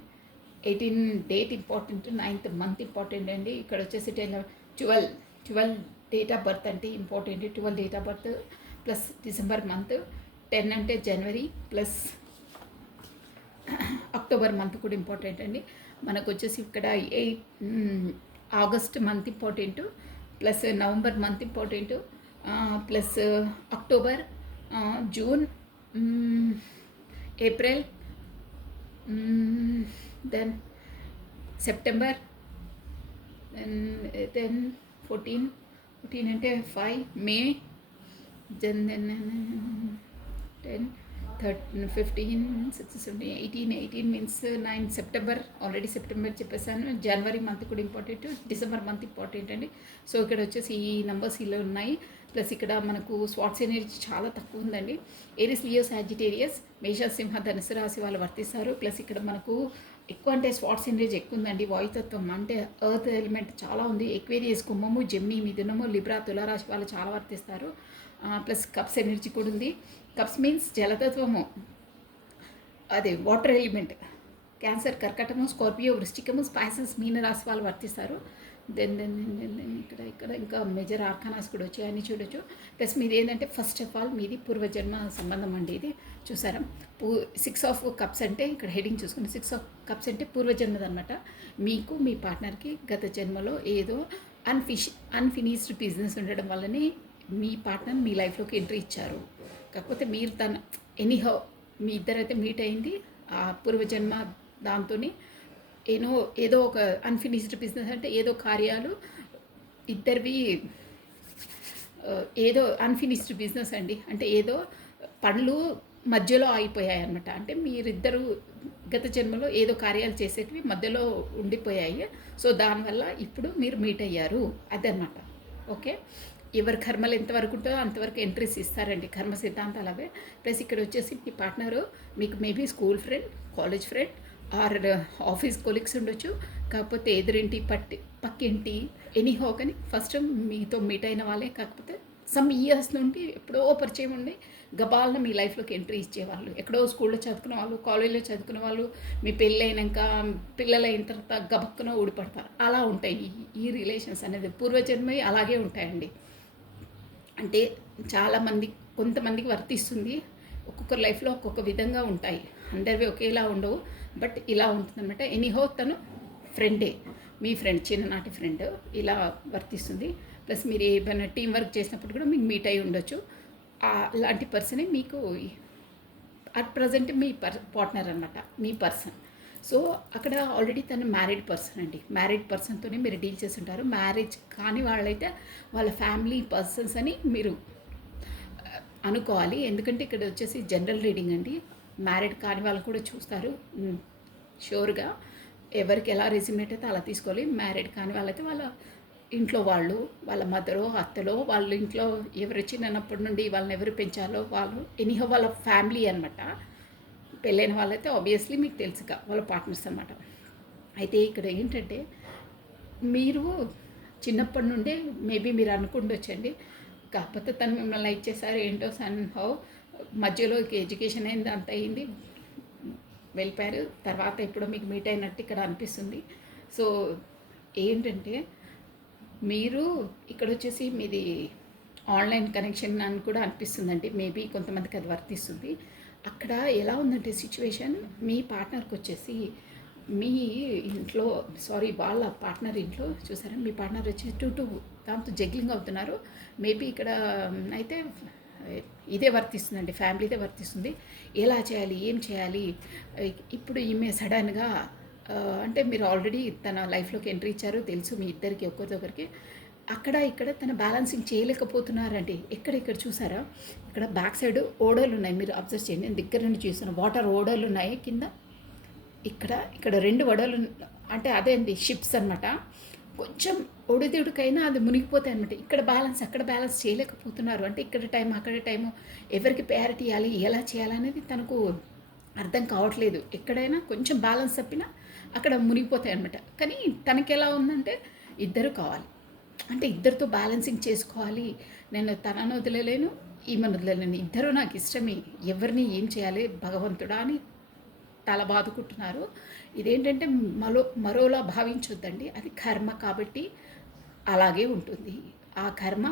18 date important, 9th month important అండి. ఇక్కడ వచ్చేసి 12 డేట్ ఆఫ్ బర్త్ అంటే important. 12 date of birth plus December month, 10 అంటే జనవరి, ప్లస్ అక్టోబర్ మంత్ కూడా ఇంపార్టెంట్ అండి. మనకు వచ్చేసి ఇక్కడ 8 August month important, plus November month important, plus October, June, April, then September, then 14 అంటే 5 May, then 10, 13, 15, 16, 17, 18 means 9 September, already September చెప్పేసాను. జనవరి మంత్ కూడా ఇంపార్టెంట్, డిసెంబర్ మంత్ ఇంపార్టెంట్ అండి. సో ఇక్కడ వచ్చేసి ఈ నెంబర్స్ ఇలా ఉన్నాయి. ప్లస్ ఇక్కడ మనకు స్వాట్స్ ఎనర్జీ చాలా తక్కువ ఉందండి. ఏరిస్, లియో, సాజిటేరియస్, మేష, సింహ, ధనుసు రాశి వాళ్ళు వర్తిస్తారు. ప్లస్ ఇక్కడ మనకు ఎక్కువ అంటే స్వాట్స్ ఎనర్జీ ఎక్కువ ఉందండి. వాయుతత్వం అంటే ఎర్త్ ఎలిమెంట్ చాలా ఉంది. ఎక్వేరియస్, కుంభము, జెమిని, మిథునము, లిబ్రా, తులారాశి వాళ్ళు చాలా వర్తిస్తారు. ప్లస్ కప్స్ ఎనర్జీ కూడా ఉంది. కప్స్ మీన్స్ జలతత్వము, అదే వాటర్ ఎలిమెంట్. క్యాన్సర్, కర్కటము, స్కార్పియో, వృశ్చికము, స్పైసెస్, మీన రాశి వాళ్ళు వర్తిస్తారు. దెన్ ఇక్కడ ఇంకా మేజర్ ఆర్కానాస్ కూడా వచ్చాయని చూడొచ్చు. ప్లస్ మీది ఏంటంటే ఫస్ట్ ఆఫ్ ఆల్ మీది పూర్వజన్మ సంబంధం అండి. ఇది చూసారా, 6 ఆఫ్ కప్స్ అంటే ఇక్కడ హెడింగ్ చూసుకుని 6 ఆఫ్ కప్స్ అంటే పూర్వజన్మది అనమాట. మీకు మీ పార్ట్నర్కి గత జన్మలో ఏదో అన్ఫినిష్డ్ బిజినెస్ ఉండడం వల్లనే మీ పార్ట్నర్ మీ లైఫ్లోకి ఎంట్రీ ఇచ్చారు. కాకపోతే మీరు ఎనీహౌ మీ ఇద్దరైతే మీట్ అయింది ఆ పూర్వజన్మ దాంతో. ఏదో ఒక అన్ఫినిష్డ్ బిజినెస్ అంటే ఏదో కార్యాలు ఇద్దరివి, ఏదో అన్ఫినిష్డ్ బిజినెస్ అండి. అంటే ఏదో పనులు మధ్యలో ఆగిపోయాయి అనమాట. అంటే మీరిద్దరు గత జన్మలో ఏదో కార్యాలు చేసేటివి మధ్యలో ఉండిపోయాయి. సో దానివల్ల ఇప్పుడు మీరు మీట్ అయ్యారు అదనమాట. ఓకే, ఎవరి కర్మలు ఎంతవరకు ఉంటుందో అంతవరకు ఎంట్రీస్ ఇస్తారండి, కర్మ సిద్ధాంతాలు అవే. ప్లస్ ఇక్కడ వచ్చేసి మీ పార్ట్నరు మీకు maybe school friend, college friend or office colleagues ఉండొచ్చు. కాకపోతే ఎదురింటి పక్కింటి ఎనీహో, కానీ ఫస్ట్ మీతో మీట్ అయిన వాళ్ళే. కాకపోతే సమ్ ఇయర్స్ నుండి ఎప్పుడో పరిచయం ఉండి గబాలను మీ లైఫ్లోకి ఎంట్రీ ఇచ్చేవాళ్ళు. ఎక్కడో స్కూల్లో చదువుకున్న వాళ్ళు, కాలేజీలో చదువుకున్న వాళ్ళు, మీ పెళ్ళైనాక పిల్లలు అయిన తర్వాత గబక్కున ఊడిపడతారు. అలా ఉంటాయి ఈ రిలేషన్స్ అనేది, పూర్వజన్మవి అలాగే ఉంటాయండి. అంటే చాలామంది, కొంతమందికి వర్తిస్తుంది. ఒక్కొక్కరి లైఫ్లో ఒక్కొక్క విధంగా ఉంటాయి, అందరివి ఒకేలా ఉండవు. బట్ ఇలా ఉంటుందన్నమాట. ఎనీహో తను ఫ్రెండే, మీ ఫ్రెండ్, చిన్ననాటి ఫ్రెండ్, ఇలా వర్తిస్తుంది. ప్లస్ మీరు ఏమైనా టీం వర్క్ చేసినప్పుడు కూడా మీకు మీట్ అయి ఉండొచ్చు. అలాంటి పర్సనే మీకు అట్ ప్రజెంట్ మీ పార్ట్నర్ అనమాట, మీ పర్సన్. సో అక్కడ ఆల్రెడీ తను మ్యారీడ్ పర్సన్ అండి. మ్యారీడ్ పర్సన్తోనే మీరు డీల్ చేసి ఉంటారు. మ్యారేజ్ కాని వాళ్ళైతే వాళ్ళ ఫ్యామిలీ పర్సన్స్ అని మీరు అనుకోవాలి. ఎందుకంటే ఇక్కడ వచ్చేసి జనరల్ రీడింగ్ అండి. మ్యారీడ్ కాని వాళ్ళు కూడా చూస్తారు షూర్గా. ఎవరికి ఎలా రెజ్యూమేట్ అయితే అలా తీసుకోవాలి. మ్యారీడ్ కాని వాళ్ళైతే వాళ్ళ ఇంట్లో వాళ్ళు, వాళ్ళ మదరో అత్తలో, వాళ్ళ ఇంట్లో ఎవరు చిన్నప్పటి నుండి వాళ్ళని ఎవరు పెంచాలో వాళ్ళు, ఎనీహో వాళ్ళ ఫ్యామిలీ అనమాట. పెళ్ళైన వాళ్ళైతే ఆబ్వియస్లీ మీకు తెలుసుగా వాళ్ళ పార్ట్నర్స్ అనమాట. అయితే ఇక్కడ ఏంటంటే మీరు చిన్నప్పటి నుండే మేబీ మీరు అనుకుండొచ్చండి. కాకపోతే తను మిమ్మల్ని లైక్ చేశారు ఏంటో సన్ హౌ, మధ్యలో ఎడ్యుకేషన్ అయింది, అంత అయింది, వెళ్ళిపోయారు. తర్వాత ఎప్పుడో మీకు మీట్ అయినట్టు ఇక్కడ అనిపిస్తుంది. సో ఏంటంటే మీరు ఇక్కడ వచ్చేసి మీది ఆన్లైన్ కనెక్షన్ అని కూడా అనిపిస్తుందండి. మేబీ కొంతమందికి అది వర్తిస్తుంది. అక్కడ ఎలా ఉందంటే సిచ్యువేషన్, మీ పార్ట్నర్కి వచ్చేసి మీ ఇంట్లో వాళ్ళ పార్ట్నర్ ఇంట్లో చూసారా, మీ పార్ట్నర్ వచ్చి దాంతో జగ్లింగ్ అవుతున్నారు. మేబీ ఇక్కడ అయితే ఇదే వర్తిస్తుందండి, ఫ్యామిలీదే వర్తిస్తుంది. ఎలా చేయాలి, ఏం చేయాలి, ఇప్పుడు ఈమె సడన్గా అంటే మీరు ఆల్రెడీ తన లైఫ్లోకి ఎంట్రీ ఇచ్చారు, తెలుసు మీ ఇద్దరికి ఒకరికొకరికి. అక్కడ ఇక్కడ తన బ్యాలెన్సింగ్ చేయలేకపోతున్నారండి. ఇక్కడ చూసారా, ఇక్కడ బ్యాక్ సైడ్ ఓడలు ఉన్నాయి, మీరు అబ్జర్వ్ చేయండి. నేను దగ్గర నుండి చూసాను, వాటర్ ఓడలు ఉన్నాయి కింద. ఇక్కడ 2 వడలు, అంటే అదే అండి షిప్స్ అనమాట. కొంచెం ఒడిదుడికైనా అది మునిగిపోతాయి అనమాట. ఇక్కడ బ్యాలెన్స్ అక్కడ బ్యాలెన్స్ చేయలేకపోతున్నారు. అంటే ఇక్కడ టైం అక్కడ టైము, ఎవరికి ప్రయారిటీ ఇవ్వాలి, ఎలా చేయాలనేది తనకు అర్థం కావట్లేదు. ఎక్కడైనా కొంచెం బ్యాలెన్స్ తప్పినా అక్కడ మునిగిపోతాయి అనమాట. కానీ తనకి ఎలా ఉందంటే ఇద్దరు కావాలి, అంటే ఇద్దరితో బ్యాలెన్సింగ్ చేసుకోవాలి. నేను తనను వదిలేలేను, ఈమెను వదిలేలేను, ఇద్దరు నాకు ఇష్టమే, ఎవరిని ఏం చేయాలి భగవంతుడా అని తల బాదుకుంటున్నారు. ఇదేంటంటే మరోలా భావించొద్దండి, అది కర్మ కాబట్టి అలాగే ఉంటుంది. ఆ కర్మ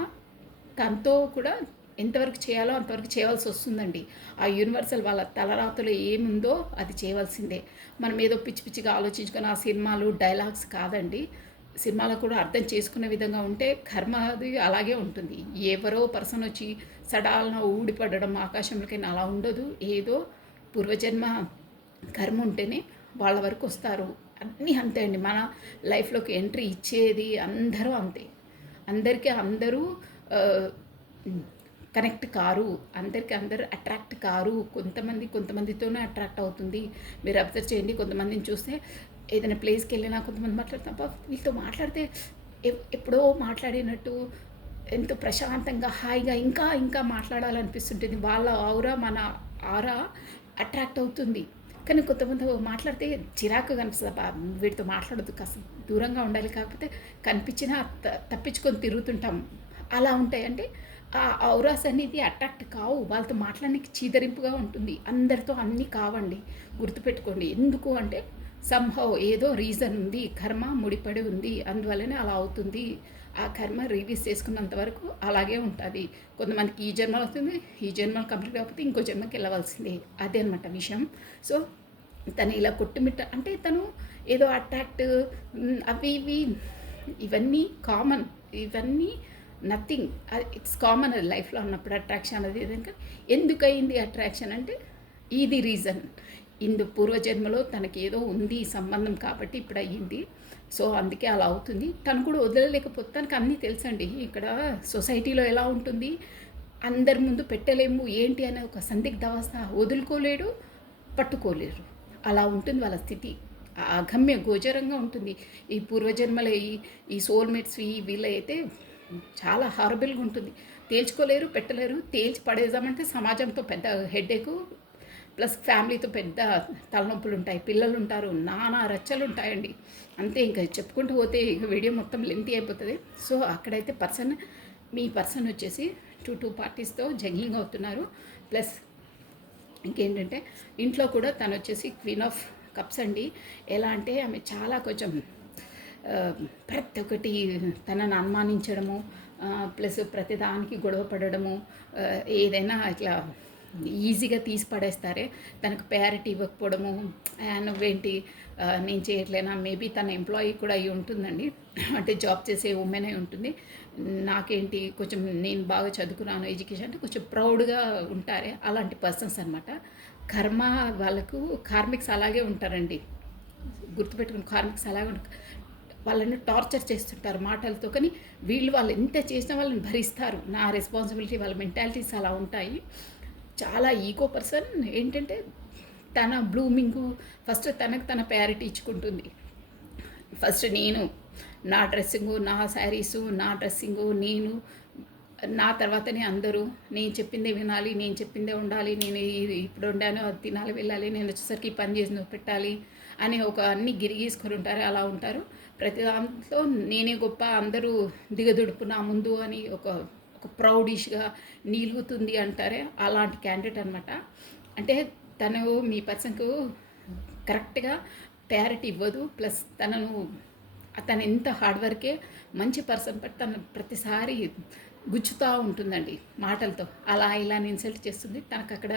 తనతో కూడా ఎంతవరకు చేయాలో అంతవరకు చేయవలసి వస్తుందండి. ఆ యూనివర్సల్ వాళ్ళ తలరాతలో ఏముందో అది చేయవలసిందే. మనం ఏదో పిచ్చి పిచ్చిగా ఆలోచించుకొని ఆ సినిమాలు డైలాగ్స్ కాదండి. సినిమాలో కూడా అర్థం చేసుకునే విధంగా ఉంటే కర్మ అది అలాగే ఉంటుంది. ఎవరో పర్సన్ వచ్చి సడాలన ఊడిపడడం ఆకాశంలోకైనా అలా ఉండదు. ఏదో పూర్వజన్మ కర్మ ఉంటేనే వాళ్ళ వరకు వస్తారు. అన్నీ అంతే అండి. మన లైఫ్లోకి ఎంట్రీ ఇచ్చేది అందరూ అంతే. అందరూ కనెక్ట్ కారు, అందరూ అట్రాక్ట్ కారు. కొంతమందితోనే అట్రాక్ట్ అవుతుంది. మీరు అబ్జర్వ్ చేయండి, కొంతమందిని చూస్తే ఏదైనా ప్లేస్కి వెళ్ళినా కొంతమంది మాట్లాడుతాం, వీళ్ళతో మాట్లాడితే ఎప్పుడో మాట్లాడినట్టు ఎంతో ప్రశాంతంగా హాయిగా ఇంకా ఇంకా మాట్లాడాలనిపిస్తుంటుంది. వాళ్ళ ఆరా మన ఆరా అట్రాక్ట్ అవుతుంది. కానీ కొంతమంది మాట్లాడితే చిరాకు కనిపిస్తుంది, వీటితో మాట్లాడద్దు, కాస్త దూరంగా ఉండాలి. కాకపోతే కనిపించినా తప్పించుకొని తిరుగుతుంటాం. అలా ఉంటాయి. అంటే ఆ ఔరాస్ అనేది అట్రాక్ట్ కావు, వాళ్ళతో మాట్లాడడానికి చీదరింపుగా ఉంటుంది. అందరితో అన్నీ కావండి, గుర్తుపెట్టుకోండి. ఎందుకు అంటే సంహవ్ ఏదో రీజన్ ఉంది, కర్మ ముడిపడి ఉంది, అందువల్లనే అలా అవుతుంది. ఆ కర్మ రిలీజ్ చేసుకున్నంత వరకు అలాగే ఉంటుంది. కొంతమందికి ఈ జన్మ అవుతుంది, ఈ జన్మ కంప్లీట్ కాకపోతే ఇంకో జన్మకి వెళ్ళవలసిందే. అదే అనమాట విషయం. సో తను ఇలా కొట్టుమిట్ట అంటే తను ఏదో అట్రాక్ట్ అవి ఇవన్నీ కామన్, ఇవన్నీ నథింగ్, ఇట్స్ కామన్. అది లైఫ్లో ఉన్నప్పుడు అట్రాక్షన్ అనేది ఎందుకు అయింది అట్రాక్షన్ అంటే ఇది రీజన్. పూర్వజన్మలో తనకేదో ఉంది సంబంధం కాబట్టి ఇప్పుడు అయ్యింది. సో అందుకే అలా అవుతుంది. తను కూడా వదలలేకపోతే, తనకు అన్నీ తెలుసండి. ఇక్కడ సొసైటీలో ఎలా ఉంటుంది, అందరి ముందు పెట్టలేము ఏంటి అనే ఒక సందిగ్ధావస్థ, వదులుకోలేడు, పట్టుకోలేరు, అలా ఉంటుంది వాళ్ళ స్థితి. అగమ్య గోచరంగా ఉంటుంది. ఈ పూర్వజన్మల ఈ సోల్మేట్స్ వీళ్ళ అయితే చాలా హారబుల్గా ఉంటుంది. తేల్చుకోలేరు, పెట్టలేరు. తేల్చి పడేద్దామంటే సమాజంతో పెద్ద హెడేకు, ప్లస్ ఫ్యామిలీతో పెద్ద తలనొప్పులు ఉంటాయి, పిల్లలు ఉంటారు, నానా రచ్చలు ఉంటాయండి. అంతే, ఇంకా చెప్పుకుంటూ పోతే ఇక వీడియో మొత్తం లెంతీ అయిపోతుంది. సో అక్కడైతే మీ పర్సన్ వచ్చేసి టూ పార్టీస్తో జగ్లింగ్ అవుతున్నారు. ప్లస్ ఇంకేంటంటే ఇంట్లో కూడా తను వచ్చేసి క్వీన్ ఆఫ్ కప్స్ అండి. ఎలా అంటే ఆమె చాలా కొంచెం ప్రతి ఒక్కటి తనను అనుమానించడము, ప్లస్ ప్రతిదానికి గొడవ పడడము, ఏదైనా ఇట్లా ఈజీగా తీసి పడేస్తారే, తనకు ప్రయారిటీ ఇవ్వకపోవడము. నువ్వేంటి నేను చేయట్లేనా, మేబీ తన ఎంప్లాయీ కూడా అయి ఉంటుందండి, అంటే జాబ్ చేసే ఉమెన్ అయి ఉంటుంది. నాకేంటి, కొంచెం నేను బాగా చదువుకున్నాను, ఎడ్యుకేషన్ అంటే కొంచెం ప్రౌడ్గా ఉంటారే, అలాంటి పర్సన్స్ అనమాట. కర్మ వాళ్ళకు కార్మిక్స్ అలాగే ఉంటారండి, గుర్తుపెట్టుకుని. కార్మిక్స్ అలాగే ఉంటారు, వాళ్ళని టార్చర్ చేస్తుంటారు మాటలతో. కానీ వాళ్ళు ఎంత చేసినా వాళ్ళని భరిస్తారు. నా రెస్పాన్సిబిలిటీ, వాళ్ళ మెంటాలిటీస్ అలా ఉంటాయి. చాలా ఈగో పర్సన్. ఏంటంటే తన బ్లూమింగ్ ఫస్ట్ తనకు తన ప్రయారిటీ ఇచ్చుకుంటుంది. ఫస్ట్ నేను, నా డ్రెస్సింగు, నా శారీసు, నా డ్రెస్సింగు, నేను, నా తర్వాతనే అందరూ. నేను చెప్పిందే వినాలి, నేను చెప్పిందే ఉండాలి, నేను ఇప్పుడు ఉండాను అది తినాలి, వెళ్ళాలి, నేను వచ్చేసరికి పని చేసి పెట్టాలి అని అన్ని గిరిగీసుకొని ఉంటారు. అలా ఉంటారు. ప్రతి దాంట్లో నేనే గొప్ప, అందరూ దిగదుడుపు నా ముందు అని ఒక ప్రౌడిష్గా నీలుగుతుంది అంటారే, అలాంటి క్యాండిడేట్ అనమాట. అంటే తను మీ పర్సన్కు కరెక్ట్గా ప్రయారిటీ ఇవ్వదు, ప్లస్ తనను తను ఎంత హార్డ్ వర్కే, మంచి పర్సన్, బట్ తను ప్రతిసారి గుచ్చుతూ ఉంటుందండి మాటలతో. అలా ఇలా ఇన్సల్ట్ చేస్తుంది. తనకు అక్కడ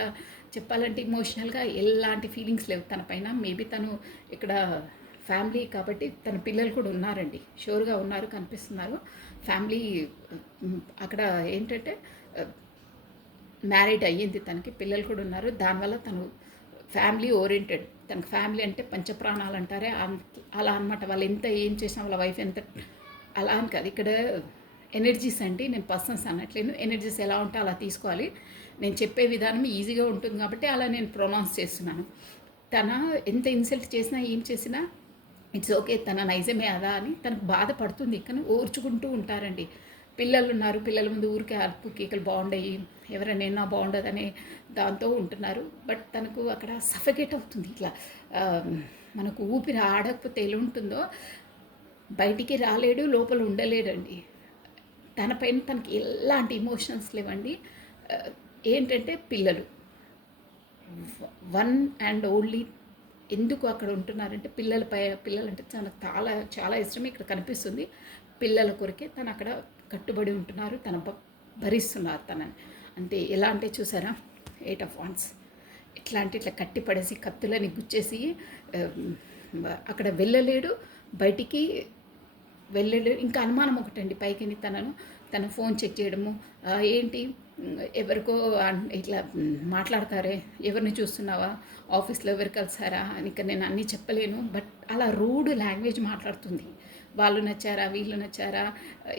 చెప్పాలంటే ఇమోషనల్గా ఎలాంటి ఫీలింగ్స్ లేవు తన పైన. మేబీ తను ఇక్కడ ఫ్యామిలీ కాబట్టి తన పిల్లలు కూడా ఉన్నారండి, షూర్గా ఉన్నారు, కనిపిస్తున్నారు. ఫ్యామిలీ అక్కడ ఏంటంటే మ్యారీడ్ అయ్యింది, తనకి పిల్లలు కూడా ఉన్నారు. దానివల్ల తను ఫ్యామిలీ ఓరియంటెడ్. తనకు ఫ్యామిలీ అంటే పంచప్రాణాలు అంటారే అలా అనమాట. వాళ్ళు ఎంత ఏం చేసినా వాళ్ళ వైఫ్ ఎంత అలా అని కాదు. ఇక్కడ ఎనర్జీస్ అండి, నేను పర్సన్స్ అనట్లేను. ఎనర్జీస్ ఎలా ఉంటే అలా తీసుకోవాలి. నేను చెప్పే విధానం ఈజీగా ఉంటుంది కాబట్టి అలా నేను ప్రొనౌన్స్ చేస్తున్నాను. తన ఎంత ఇన్సల్ట్ చేసినా ఏం చేసినా ఇట్స్ ఓకే, తన నైజమే అదా అని తనకు బాధపడుతుంది, కానీ ఓర్చుకుంటూ ఉంటారండి. పిల్లలు ఉన్నారు, పిల్లల ముందు ఊరికే అరుపు కేకలు బాగుండయి, ఎవరైనా బాగుండదనే దాంతో ఉంటున్నారు. బట్ తనకు అక్కడ సఫకేట్ అవుతుంది. ఇట్లా మనకు ఊపిరి ఆడకపోతే ఎలా ఉంటుందో బయటికి రాలేడు, లోపల ఉండలేడండి. తన పైన తనకి ఎలాంటి ఇమోషన్స్ లేవండి. ఏంటంటే పిల్లలు వన్ అండ్ ఓన్లీ. ఎందుకు అక్కడ ఉంటున్నారంటే పిల్లలంటే తనకు చాలా చాలా ఇష్టం. ఇక్కడ కనిపిస్తుంది పిల్లల కొరికే తను అక్కడ కట్టుబడి ఉంటున్నారు, తన భరిస్తున్నారు తనని. అంటే ఎలా అంటే చూసారా, 8 of Wands ఇట్లా కట్టిపడేసి కత్తులని గుచ్చేసి అక్కడ వెళ్ళలేడు, బయటికి వెళ్ళలేడు. ఇంకా అనుమానం ఒకటండి పైకి తన ఫోన్ చెక్ చేయడము, ఏంటి ఎవరికో ఇట్లా మాట్లాడతారే, ఎవరిని చూస్తున్నావా, ఆఫీస్లో ఎవరు కలిసారా అని. ఇంకా నేను అన్నీ చెప్పలేను, బట్ అలా రూడ్ లాంగ్వేజ్ మాట్లాడుతుంది. వాళ్ళు నచ్చారా, వీళ్ళు నచ్చారా,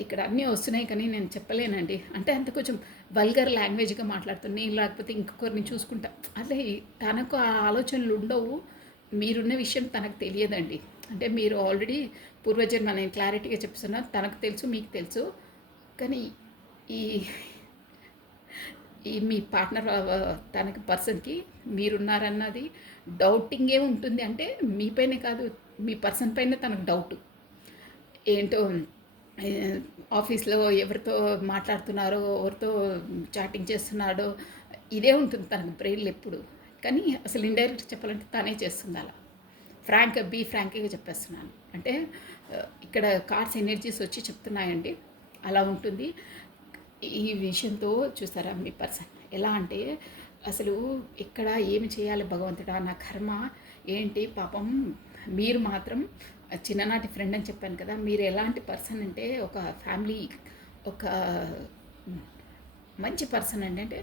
ఇక్కడ అన్నీ వస్తున్నాయి కానీ నేను చెప్పలేనండి. అంటే అంత కొంచెం వల్గర్ లాంగ్వేజ్గా మాట్లాడుతుంది. నేను లేకపోతే ఇంకొకరిని చూసుకుంటా అట్లా. తనకు ఆ ఆలోచనలు ఉండవు. మీరున్న విషయం తనకు తెలియదండి. అంటే మీరు ఆల్రెడీ పూర్వజన్మ, నేను క్లారిటీగా చెప్తున్నా, తనకు తెలుసు, మీకు తెలుసు. కానీ ఈ ఈ మీ పార్ట్నర్ తనకి పర్సన్కి మీరున్నారన్నది డౌటింగే ఉంటుంది. అంటే మీపైనే కాదు, మీ పర్సన్ పైన తనకు డౌట్. ఏంటో ఆఫీస్లో ఎవరితో మాట్లాడుతున్నారో, ఎవరితో చాటింగ్ చేస్తున్నాడో ఇదే ఉంటుంది తనకు బ్రెయిన్లో ఎప్పుడు. కానీ అసలు ఇండైరెక్ట్ చెప్పాలంటే తనే చేస్తుంది అలా. ఫ్రాంక్గా చెప్పేస్తున్నాను. అంటే ఇక్కడ కార్డ్స్ ఎనర్జీస్ వచ్చి చెప్తున్నాయండి, అలా ఉంటుంది. ఈ విషయంతో చూసారా మీ పర్సన్ ఎలా అంటే అసలు ఇక్కడ ఏమి చేయాలి భగవంతుడా, నా కర్మ ఏంటి పాపం. మీరు మాత్రం చిన్ననాటి ఫ్రెండ్ అని చెప్పాను కదా, మీరు ఎలాంటి పర్సన్ అంటే ఒక ఫ్యామిలీ, ఒక మంచి పర్సన్ అండి. అంటే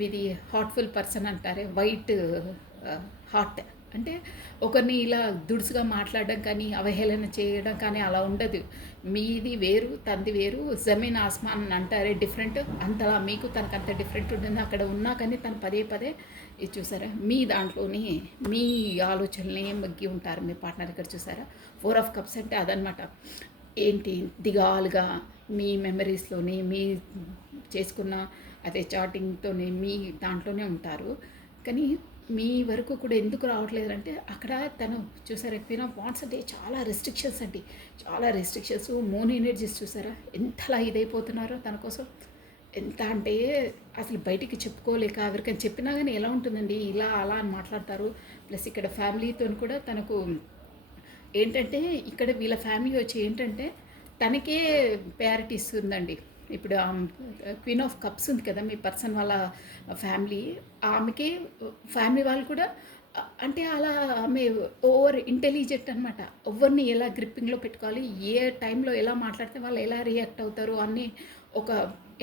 మీది హార్ట్ఫుల్ పర్సన్ అంటారే, వైట్ హార్ట్. అంటే ఒకరిని ఇలా దుడుసుగా మాట్లాడడం కానీ, అవహేళన చేయడం కానీ అలా ఉండదు. మీది వేరు, తనది వేరు, జమీన్ ఆస్మాన్ అంటారే డిఫరెంట్. అంతలా మీకు తనకు అంత డిఫరెంట్ ఉంటుంది. అక్కడ ఉన్నా కానీ తను పదే ఇది చూసారా, మీ దాంట్లోని మీ ఆలోచనలే మగ్గి ఉంటారు మీ పార్ట్నర్. ఇక్కడ చూసారా 4 of Cups అంటే అదనమాట. ఏంటి దిగాలుగా మీ మెమరీస్లోని, మీ చేసుకున్న అదే చాటింగ్తోనే మీ దాంట్లోనే ఉంటారు. కానీ మీ వరకు కూడా ఎందుకు రావట్లేదంటే అక్కడ తను చూసారా, Queen of Wands అంటే చాలా రెస్ట్రిక్షన్స్ అండి, చాలా రెస్ట్రిక్షన్స్. మూన్ ఎనర్జీస్ చూసారా ఎంతలా ఇదైపోతున్నారో తన కోసం. ఎంత అంటే అసలు బయటికి చెప్పుకోలేక, ఎవరికైనా చెప్పినా కానీ ఎలా ఉంటుందండి, ఇలా అలా అని మాట్లాడతారు. ప్లస్ ఇక్కడ ఫ్యామిలీతో కూడా తనకు ఏంటంటే, ఇక్కడ వీళ్ళ ఫ్యామిలీ వచ్చి ఏంటంటే తనకే ప్రయారిటీ ఇస్తుందండి. ఇప్పుడు క్వీన్ ఆఫ్ కప్స్ ఉంది కదా మీ పర్సన్ వాళ్ళ ఫ్యామిలీ, ఆమెకి ఫ్యామిలీ వాళ్ళు కూడా అంటే అలా ఆమె ఓవర్ ఇంటెలిజెంట్ అనమాట. ఎవరిని ఎలా గ్రిప్పింగ్లో పెట్టుకోవాలి, ఏ టైంలో ఎలా మాట్లాడితే వాళ్ళు ఎలా రియాక్ట్ అవుతారు అని ఒక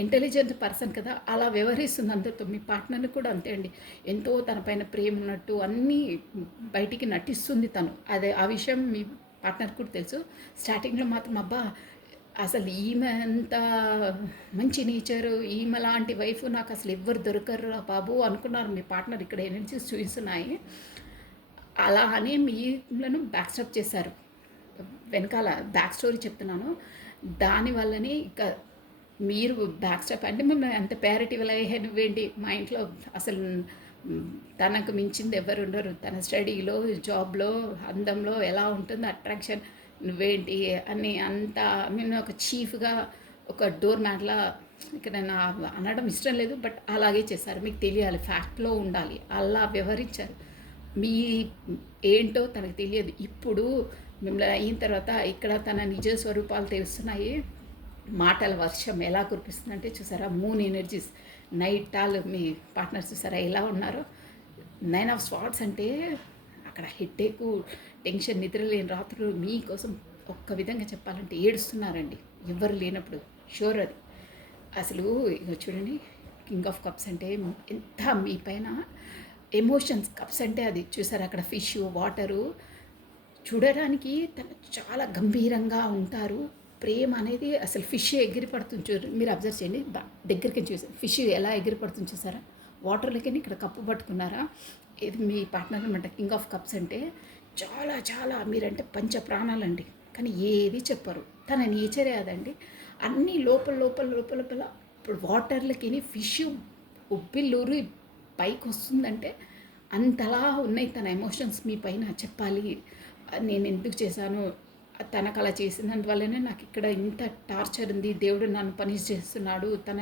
ఇంటెలిజెంట్ పర్సన్ కదా, అలా వ్యవహరిస్తుంది అందరితో. మీ పార్ట్నర్ని కూడా అంతే అండి, ఎంతో తన పైన ప్రేమ ఉన్నట్టు అన్నీ బయటికి నటిస్తుంది తను. అదే ఆ విషయం మీ పార్ట్నర్ కూడా తెలుసు. స్టార్టింగ్లో మాత్రం అబ్బా అసలు ఈమె అంత మంచి నేచరు, ఈమె లాంటి వైఫ్ నాకు అసలు ఎవ్వరు దొరకరు బాబు అనుకున్నారు మీ పార్ట్నర్. ఇక్కడ ఎనర్జీస్ చూపిస్తున్నాయి. అలా అని మీలను బ్యాక్ స్టాప్ చేశారు. వెనకాల బ్యాక్ స్టోరీ చెప్తున్నాను. దానివల్లనే ఇక మీరు బ్యాక్ స్టాప్ అంటే మేము అంత ప్యారిటీ వల్ల నువ్వేంటి మా ఇంట్లో అసలు తనకు మించింది ఎవరు ఉండరు, తన స్టడీలో, జాబ్లో, అందంలో ఎలా ఉంటుంది అట్రాక్షన్, నువ్వేంటి అని అంత నేను ఒక చీఫ్గా, ఒక డోర్ మ్యాట్లా, ఇక్కడ నేను అనడం ఇష్టం లేదు, బట్ అలాగే చేశారు. మీకు తెలియాలి, ఫ్యాక్ట్లో ఉండాలి, అలా వ్యవహరించారు. మీ ఏంటో తనకు తెలియదు. ఇప్పుడు మిమ్మల్ని అయిన తర్వాత ఇక్కడ తన నిజ స్వరూపాలు తెలుస్తున్నాయి. మాటల వర్షం ఎలా కురిపిస్తుందంటే చూసారా, మూన్ ఎనర్జీస్ నైట్ ఆల్ మీ పార్ట్నర్స్ చూసారా ఎలా ఉన్నారో. 9 ఆఫ్ స్వార్డ్స్ అంటే అక్కడ హెడ్ఏకు, టెన్షన్, నిద్రలేని రాత్రులు మీకోసం ఒక్క విధంగా చెప్పాలంటే ఏడుస్తున్నారండి ఎవ్వరు లేనప్పుడు. షూర్ అది అసలు. ఇక చూడండి, కింగ్ ఆఫ్ కప్స్ అంటే ఎంత మీ పైన ఎమోషన్స్. కప్స్ అంటే అది చూసారు అక్కడ ఫిష్, వాటరు. చూడడానికి తను చాలా గంభీరంగా ఉంటారు. ప్రేమ అనేది అసలు ఫిష్ ఎగిరి పడుతుంది చూడండి, మీరు అబ్జర్వ్ చేయండి. దగ్గరికి చూసి ఫిష్ ఎలా ఎగిరి పడుతుంది చూసారా, వాటర్లోకి ఇక్కడ కప్పు పట్టుకున్నారా. ఇది మీ పార్ట్నర్ అనమాట. కింగ్ ఆఫ్ కప్స్ అంటే చాలా చాలా మీరంటే పంచ ప్రాణాలండి, కానీ ఏది చెప్పరు. తన నేచరే అదండి. అన్నీ లోపల లోపల లోపల లోపల ఇప్పుడు వాటర్లకి ఫిష్ ఉప్పిల్లూరు పైకి వస్తుందంటే అంతలా ఉన్నాయి తన ఎమోషన్స్ మీ పైన. చెప్పాలి నేను ఎందుకు చేశాను, తనకు అలా చేసినందువల్లనే నాకు ఇక్కడ ఇంత టార్చర్ ఉంది, దేవుడు నన్ను పనిష్ చేస్తున్నాడు, తన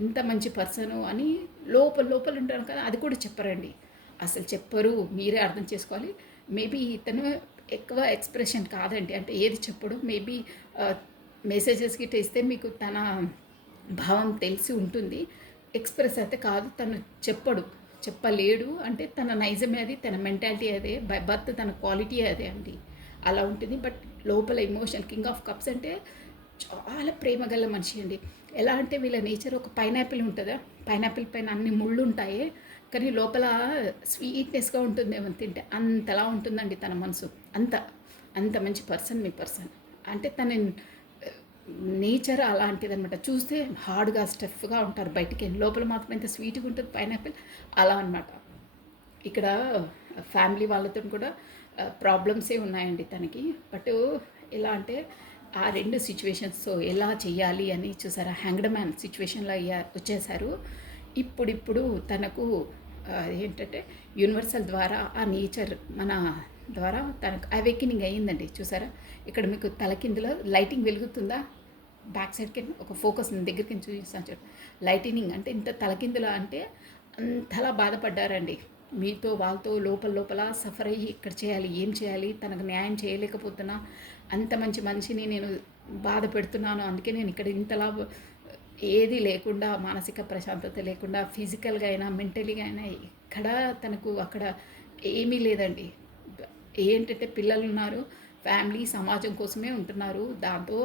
ఎంత మంచి పర్సను అని లోపల లోపల ఉంటాను కదా, అది కూడా చెప్పరండి. అసలు చెప్పరు, మీరే అర్థం చేసుకోవాలి. మేబీ ఇతను ఎక్కువ ఎక్స్ప్రెషన్ కాదండి, అంటే ఏది చెప్పడు. మేబీ మెసేజెస్ గిట్ట ఇస్తే మీకు తన భావం తెలిసి ఉంటుంది. ఎక్స్ప్రెస్ అయితే కాదు, తను చెప్పలేడు. అంటే తన నైజమే అది, తన మెంటాలిటీ అదే, బై బర్త్ తన క్వాలిటీ అదే అండి, అలా ఉంటుంది. బట్ లోపల ఎమోషన్. కింగ్ ఆఫ్ కప్స్ అంటే చాలా ప్రేమ గల మనిషి అండి. ఎలా అంటే వీళ్ళ నేచర్ ఒక పైనాపిల్ ఉంటుందా, పైనాపిల్ పైన అన్ని ముళ్ళు ఉంటాయి, కానీ లోపల స్వీట్నెస్గా ఉంటుంది ఏమని తింటే, అంతలా ఉంటుందండి తన మనసు. అంత అంత మంచి పర్సన్ మీ పర్సన్. అంటే తన నేచర్ అలాంటిది అనమాట. చూస్తే హార్డ్గా స్టఫ్గా ఉంటారు బయటికి, లోపల మాత్రం ఎంత స్వీట్గా ఉంటుంది పైనాపిల్, అలా అనమాట. ఇక్కడ ఫ్యామిలీ వాళ్ళతో కూడా ప్రాబ్లమ్సే ఉన్నాయండి తనకి. బట్ ఎలా అంటే ఆ రెండు సిచ్యువేషన్స్ ఎలా చేయాలి అని చూసారా, హ్యాంగ్డ్ మ్యాన్ సిచ్యువేషన్లో వచ్చేసారు. ఇప్పుడిప్పుడు తనకు ఏంటంటే యూనివర్సల్ ద్వారా ఆ నేచర్ మన ద్వారా తనకు అవేకినింగ్ అయ్యిందండి. చూసారా ఇక్కడ మీకు తలకిందులో లైటింగ్ వెలుగుతుందా, బ్యాక్ సైడ్కి ఒక ఫోకస్ దగ్గరికి చూపిస్తాను చూడండి. లైటినింగ్ అంటే ఇంత తలకిందులో అంటే అంతలా బాధపడ్డారండి. మీతో వాళ్ళతో లోపల లోపల సఫర్ అయ్యి ఇక్కడ చేయాలి, ఏం చేయాలి, తనకు న్యాయం చేయలేకపోతున్నా, అంత మంచి మనిషిని నేను బాధ పెడుతున్నాను, అందుకే నేను ఇక్కడ ఇంతలా ఏది లేకుండా, మానసిక ప్రశాంతత లేకుండా, ఫిజికల్గా అయినా మెంటలీగా అయినా ఇక్కడ తనకు అక్కడ ఏమీ లేదండి. ఏంటంటే పిల్లలు ఉన్నారు, ఫ్యామిలీ, సమాజం కోసమే ఉంటున్నారు. దాంతో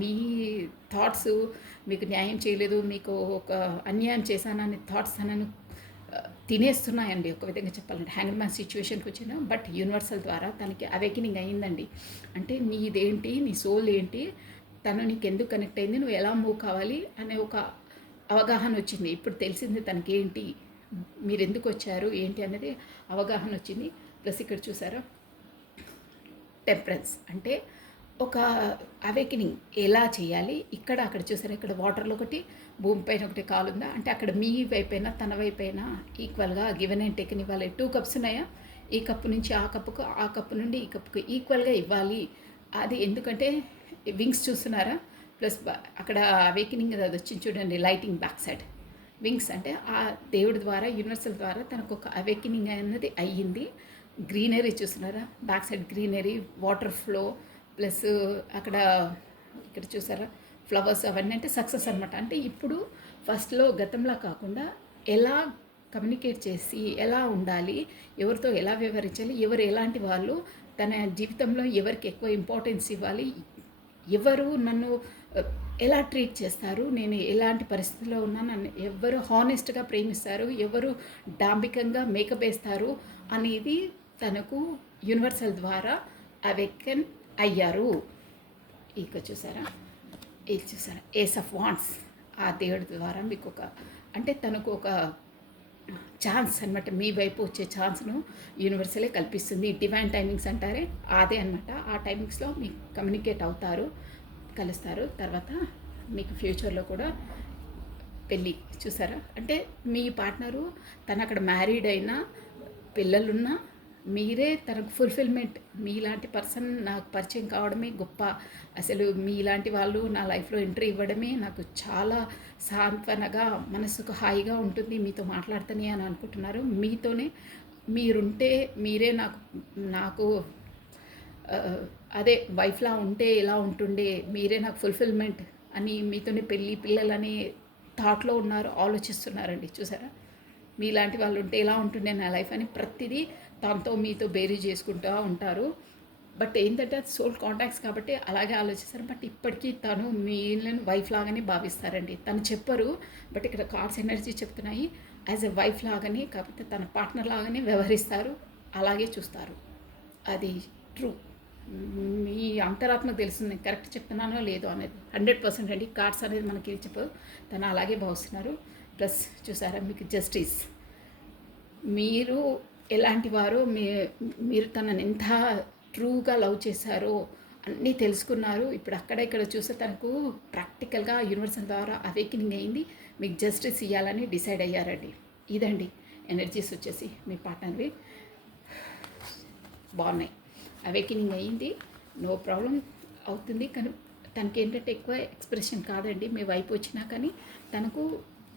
మీ థాట్స్ మీకు న్యాయం చేయలేదు, మీకు ఒక అన్యాయం చేశానని థాట్స్ తనను తినేస్తున్నాయండి ఒక విధంగా చెప్పాలంటే. హ్యాంగ్డ్ మ్యాన్ సిచ్యువేషన్కి వచ్చిన బట్ యూనివర్సల్ ద్వారా తనకి అవేకినింగ్ అయ్యిందండి. అంటే నీదేంటి, నీ సోల్ ఏంటి, తను నీకు ఎందుకు కనెక్ట్ అయింది, నువ్వు ఎలా మూవ్ కావాలి అనే ఒక అవగాహన వచ్చింది. ఇప్పుడు తెలిసింది తనకి ఏంటి, మీరు ఎందుకు వచ్చారు ఏంటి అనేది అవగాహన వచ్చింది. ప్లస్ ఇక్కడ చూసారా టెంపరెన్స్ అంటే ఒక అవేకినింగ్ ఎలా చేయాలి. ఇక్కడ అక్కడ చూసారా, ఇక్కడ వాటర్లో ఒకటి, భూమిపైన ఒకటి కాలు ఉందా, అంటే అక్కడ మీ వైపైనా తన వైపైనా ఈక్వల్గా గివెన్ అండ్ టేకన్ ఇవ్వాలి. 2 కప్స్ ఉన్నాయా, ఈ కప్పు నుంచి ఆ కప్పుకు, ఆ కప్పు నుండి ఈ కప్పుకు ఈక్వల్గా ఇవ్వాలి. అది ఎందుకంటే వింగ్స్ చూస్తున్నారా, ప్లస్ అక్కడ అవేకినింగ్ అది వచ్చింది చూడండి, లైటింగ్ బ్యాక్ సైడ్ వింగ్స్ అంటే ఆ దేవుడి ద్వారా, యూనివర్సల్ ద్వారా తనకు ఒక అవేకినింగ్ అనేది అయ్యింది. గ్రీనరీ చూస్తున్నారా, back side greenery, water flow, plus అక్కడ ఇక్కడ చూసారా ఫ్లవర్స్, అవన్నీ అంటే సక్సెస్ అనమాట. అంటే ఇప్పుడు ఫస్ట్లో గతంలా కాకుండా ఎలా కమ్యూనికేట్ చేసి ఎలా ఉండాలి, ఎవరితో ఎలా వ్యవహరించాలి, ఎవరు ఎలాంటి వాళ్ళు, తన జీవితంలో ఎవరికి ఎక్కువ ఇంపార్టెన్స్ ఇవ్వాలి, ఎవరు నన్ను ఎలా ట్రీట్ చేస్తారు, నేను ఎలాంటి పరిస్థితిలో ఉన్నా నన్ను ఎవరు హానెస్ట్గా ప్రేమిస్తారు, ఎవరు డాంబికంగా మేకప్ వేస్తారు అనేది తనకు యూనివర్సల్ ద్వారా అవేకన్ అయ్యారు. ఇక చూసారా, ఇది చూసారా ఏస్ ఆఫ్ వాండ్స్, ఆ దేవుడి ద్వారా మీకు ఒక అంటే తనకు ఒక ఛాన్స్ అనమాట, మీ వైపు వచ్చే ఛాన్స్ను యూనివర్సలే కల్పిస్తుంది. డివైన్ టైమింగ్స్ అంటారే అదే అనమాట. ఆ టైమింగ్స్లో మీకు కమ్యూనికేట్ అవుతారు, కలుస్తారు. తర్వాత మీకు ఫ్యూచర్లో కూడా పెళ్ళి చూసారా, అంటే మీ పార్ట్నరు తను అక్కడ మ్యారీడ్ అయినా పిల్లలున్నా మీరే తనకు ఫుల్ఫిల్మెంట్. మీలాంటి పర్సన్ నాకు పరిచయం కావడమే గొప్ప. అసలు మీలాంటి వాళ్ళు నా లైఫ్లో ఎంట్రీ ఇవ్వడమే నాకు చాలా సాంత్వనగా, మనసుకు హాయిగా ఉంటుంది మీతో మాట్లాడుతూనే అని అనుకుంటున్నారు. మీతోనే మీరుంటే మీరే నాకు అదే వైఫ్లా ఉంటే ఎలా ఉంటుండే, మీరే నాకు ఫుల్ఫిల్మెంట్ అని, మీతోనే పెళ్ళి పిల్లలని థాట్లో ఉన్నారు, ఆలోచిస్తున్నారండి. చూసారా, మీలాంటి వాళ్ళు ఉంటే ఎలా ఉంటుండే నా లైఫ్ అని ప్రతిదీ తనతో మీతో బేరీ చేసుకుంటూ ఉంటారు. బట్ ఏంటంటే అది సోల్ కాంటాక్ట్స్ కాబట్టి అలాగే ఆలోచిస్తారు. బట్ ఇప్పటికీ తను మీలను వైఫ్ లాగానే భావిస్తారండి. తను చెప్పరు, బట్ ఇక్కడ కార్డ్స్ ఎనర్జీ చెప్తున్నాయి యాజ్ ఎ వైఫ్ లాగానే, కాకపోతే తన పార్ట్నర్ లాగానే వ్యవహరిస్తారు, అలాగే చూస్తారు. అది ట్రూ. మీ అంతరాత్మకు తెలుస్తుంది కరెక్ట్ చెప్తున్నానో లేదో అనేది. 100% అండి. కార్డ్స్ అనేది మనకి చెప్పదు, తను అలాగే భావిస్తున్నారు. ప్లస్ చూసారా, మీకు జస్టిస్, మీరు ఎలాంటి వారో, మీరు తనని ఎంత ట్రూగా లవ్ చేశారో అన్నీ తెలుసుకున్నారు. ఇప్పుడు అక్కడ ఇక్కడ చూస్తే తనకు ప్రాక్టికల్గా యూనివర్సల్ ద్వారా అవేకినింగ్ అయింది, మీకు జస్టిస్ ఇవ్వాలని డిసైడ్ అయ్యారండి. ఇదండి ఎనర్జీస్ వచ్చేసి మీ పార్ట్నర్వి బాగున్నాయి. అవేకినింగ్ అయ్యింది, నో ప్రాబ్లం అవుతుంది. కానీ తనకి ఏంటంటే ఎక్కువ ఎక్స్ప్రెషన్ కాదండి మీ వైపు వచ్చినా, కానీ తనకు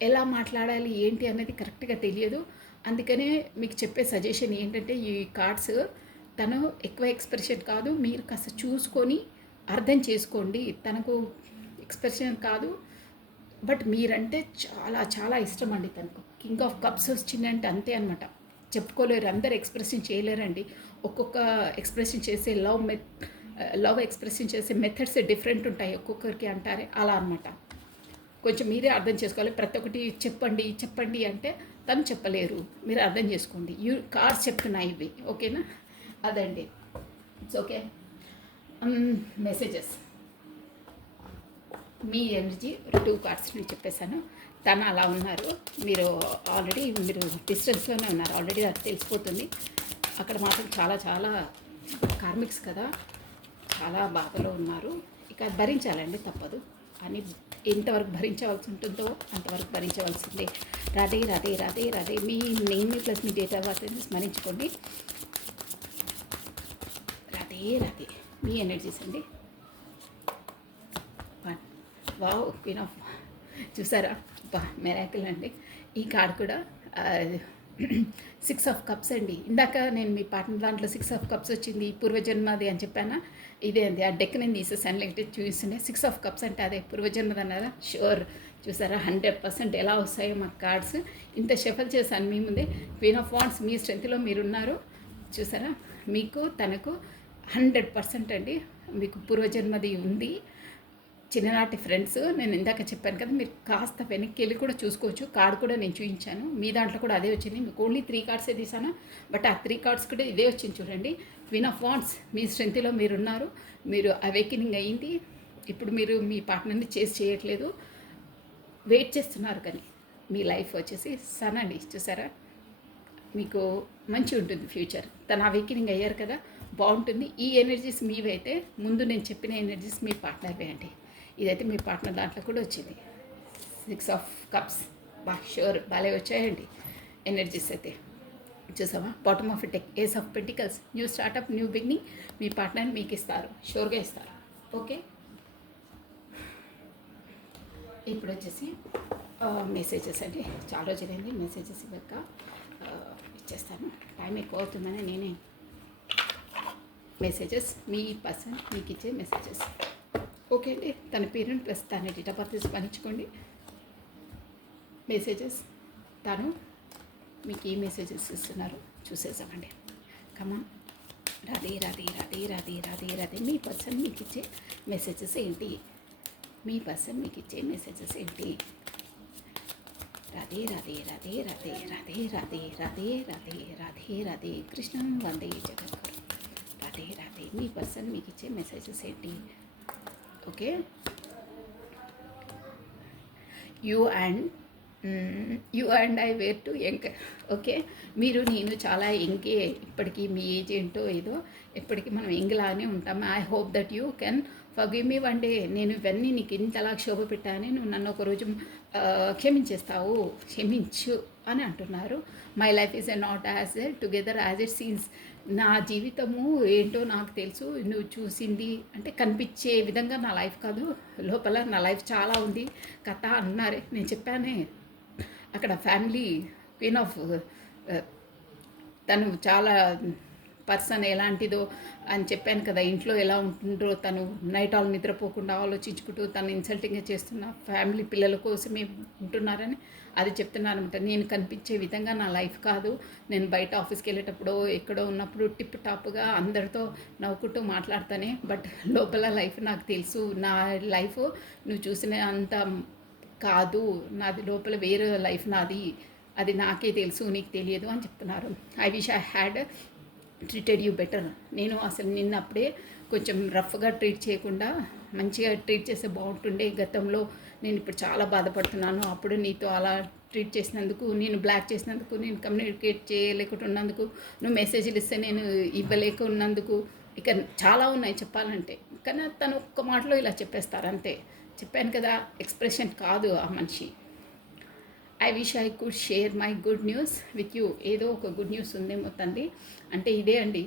ఎలా మాట్లాడాలి ఏంటి అనేది కరెక్ట్గా తెలియదు. అందుకనే మీకు చెప్పే సజెషన్ ఏంటంటే, ఈ కార్డ్స్ తను ఎక్కువ ఎక్స్ప్రెషన్ కాదు, మీరు కాస్త చూసుకొని అర్థం చేసుకోండి. తనకు ఎక్స్ప్రెషన్ కాదు, బట్ మీరంటే చాలా చాలా ఇష్టం అండి తనకు. కింగ్ ఆఫ్ కప్స్ వచ్చిందంటే అంతే అనమాట, చెప్పుకోలేరు, అందరు ఎక్స్ప్రెషన్ చేయలేరండి. ఒక్కొక్క ఎక్స్ప్రెషన్ చేసే లవ్ ఎక్స్ప్రెషన్ చేసే మెథడ్స్ డిఫరెంట్ ఉంటాయి ఒక్కొక్కరికి అంటారే, అలా అనమాట. కొంచెం మీరే అర్థం చేసుకోవాలి. ప్రతి ఒక్కటి చెప్పండి చెప్పండి అంటే తను చెప్పలేరు, మీరు అర్థం చేసుకోండి. కార్డ్స్ చెప్తున్నాయి ఇవి, ఓకేనా? అదండి, it's okay. Messages, me energy 2 cards నేను చెప్పేశాను. తను అలా ఉన్నారు, మీరు ఆల్రెడీ మీరు డిస్టెన్స్లోనే ఉన్నారు, ఆల్రెడీ అది తెలిసిపోతుంది. అక్కడ మాత్రం చాలా చాలా కార్మిక్స్ కదా, చాలా బాధలో ఉన్నారు. ఇక భరించాలండి, తప్పదు. అని ఎంతవరకు భరించవలసి ఉంటుందో అంతవరకు భరించవలసిందే. రాధే రాధే రాధే రాధే. మీ నేమ్ ప్లస్ మీ డేట్ ఆఫ్ బర్త్ స్మరించుకోండి. రాధే రాధే. మీ ఎనర్జీస్ అండి. వావ్, క్వీన్ ఆఫ్, చూసారా, మెరాకిల్ అండి. ఈ కార్డ్ కూడా 6 ఆఫ్ కప్స్ అండి. ఇందాక నేను మీ పార్ట్నర్ దాంట్లో 6 ఆఫ్ కప్స్ వచ్చింది, పూర్వజన్మది అని చెప్పానా, ఇదే అండి. ఆ డెక్ నేను తీసేసాను, లేకపోతే చూపిస్తుండే. 6 ఆఫ్ కప్స్ అంటే అదే పూర్వజన్మది అన్నారా, షూర్. చూసారా, 100% ఎలా వస్తాయో మా కార్డ్స్. ఇంత షఫల్ చేశాను మీ ముందే. క్వీన్ ఆఫ్ వాండ్స్, మీ స్ట్రెంత్లో మీరున్నారు. చూసారా, మీకు తనకు 100% అండి, మీకు పూర్వజన్మది ఉంది. చిన్ననాటి ఫ్రెండ్స్, నేను ఇందాక చెప్పాను కదా, మీరు కాస్త వెనక్కి వెళ్ళి కూడా చూసుకోవచ్చు. కార్డ్ కూడా నేను చూపించాను, మీ దాంట్లో కూడా అదే వచ్చింది. మీకు ఓన్లీ 3 కార్డ్సే తీసాను, బట్ ఆ 3 కార్డ్స్ కూడా ఇదే వచ్చింది చూడండి. క్వీన్ ఆఫ్ వాండ్స్, మీ స్ట్రెంత్లో మీరున్నారు, మీరు అవేకినింగ్ అయ్యింది. ఇప్పుడు మీరు మీ పార్ట్నర్ని చేయట్లేదు, వెయిట్ చేస్తున్నారు. కానీ మీ లైఫ్ వచ్చేసి సన్ అండి. చూసారా, మీకు మంచి ఉంటుంది ఫ్యూచర్. తన అవేకినింగ్ అయ్యారు కదా, బాగుంటుంది. ఈ ఎనర్జీస్ మీవైతే, ముందు నేను చెప్పిన ఎనర్జీస్ మీ పార్ట్నర్వే అండి. ఇదైతే మీ పార్ట్నర్ దాంట్లో కూడా వచ్చింది. 6 ఆఫ్ కప్స్, షూర్ బాగా వచ్చాయండి ఎనర్జీస్ అయితే. చూసావా, bottom of deck, ace of pentacles, new startup, new beginning. మీ పార్ట్నర్ మీకు ఇస్తారు, షూర్గా ఇస్తారు. ఓకే, ఇప్పుడు వచ్చేసి మెసేజెస్ అండి. చాలా రోజులైంది మెసేజెస్ ఇవ్వక, ఇచ్చేస్తాను. టైం ఎక్కువ అవుతుందని నేనే. మెసేజెస్, మీ పర్సన్ మీకు ఇచ్చే మెసేజెస్. ఓకే అండి, తన పేరుని ప్లస్ తన డేట్ ఆఫ్ బర్త్ స్మరించుకోండి. మెసేజెస్, తను మీకు ఏ మెసేజెస్ ఇస్తున్నారో చూసేసామండి. కమా, రాధే రాధే రాధే రాధే రాధే రాధే. మీ పర్సన్ మీకు ఇచ్చే మెసేజెస్ ఏంటి? మీ పర్సన్ మీకు ఇచ్చే మెసేజెస్ ఏంటి? రాధే రాధే రాధే రాధే రాధే రాధే రాధే రాధే రాధే రాధే. కృష్ణం వందే జగద్గురు. రాధే రాధే. మీ పర్సన్ మీకు ఇచ్చే మెసేజెస్ ఏంటి? Okay, you and I were too young. Okay, మీరు నేను చాలా యంగే. ఇప్పటికీ మీ ఏజ్ ఏంటో ఏదో, ఇప్పటికీ మనం యంగ్లానే ఉంటాం. I hope that you can forgive me one day. నేను ఇవన్నీ నీకు ఇంతలా క్షోభ పెట్టాను, నువ్వు నన్ను ఒకరోజు క్షమించేస్తావు, క్షమించు అని అంటున్నారు. My life is not as together as it scenes. నా జీవితము ఏంటో నాకు తెలుసు, నువ్వు చూసింది అంటే కనిపించే విధంగా నా లైఫ్ కాదు, లోపల నా లైఫ్ చాలా ఉంది కథ అన్నారే. నేను చెప్పానే, అక్కడ ఫ్యామిలీ క్వీన్ ఆఫ్, తను చాలా పర్సన్ ఎలాంటిదో అని చెప్పాను కదా, ఇంట్లో ఎలా ఉంటుందో తను నైట్ ఆల్ నిద్రపోకుండా ఆలోచించుకుంటూ తను ఇన్సల్టింగ్గా చేస్తున్న ఫ్యామిలీ పిల్లల కోసమే ఉంటున్నారని అది చెప్తున్నాను అనమాట. నేను కనిపించే విధంగా నా లైఫ్ కాదు. నేను బయట ఆఫీస్కి వెళ్ళేటప్పుడు ఎక్కడో ఉన్నప్పుడు టిప్ టాప్గా అందరితో నవ్వుకుంటూ మాట్లాడతానే, బట్ లోపల లైఫ్ నాకు తెలుసు. నా లైఫ్ నువ్వు చూసిన అంత కాదు, నాది లోపల వేరే లైఫ్ నాది, అది నాకే తెలుసు, నీకు తెలియదు అని చెప్తున్నారు. I wish I had treated you better. నేను అసలు నిన్నప్పుడే కొంచెం రఫ్గా ట్రీట్ చేయకుండా మంచిగా ట్రీట్ చేస్తే బాగుంటుండే. గతంలో నేను ఇప్పుడు చాలా బాధపడుతున్నాను. అప్పుడు నీతో అలా ట్రీట్ చేసినందుకు, నేను బ్లాక్ చేసినందుకు, నేను కమ్యూనికేట్ చేయలేకుండా ఉన్నందుకు, నువ్వు మెసేజ్లు ఇస్తే నేను ఇవ్వలేక ఉన్నందుకు, ఇక చాలా ఉన్నాయి చెప్పాలంటే. కానీ తను ఒక్క మాటలో ఇలా చెప్పేస్తారు అంతే. చెప్పాను కదా, ఎక్స్ప్రెషన్ కాదు ఆ మనిషి. I wish I could share my good news with you. ఏదో ఒక గుడ్ న్యూస్ ఉందేమో తండ్రి. అంటే ఇదే అండి,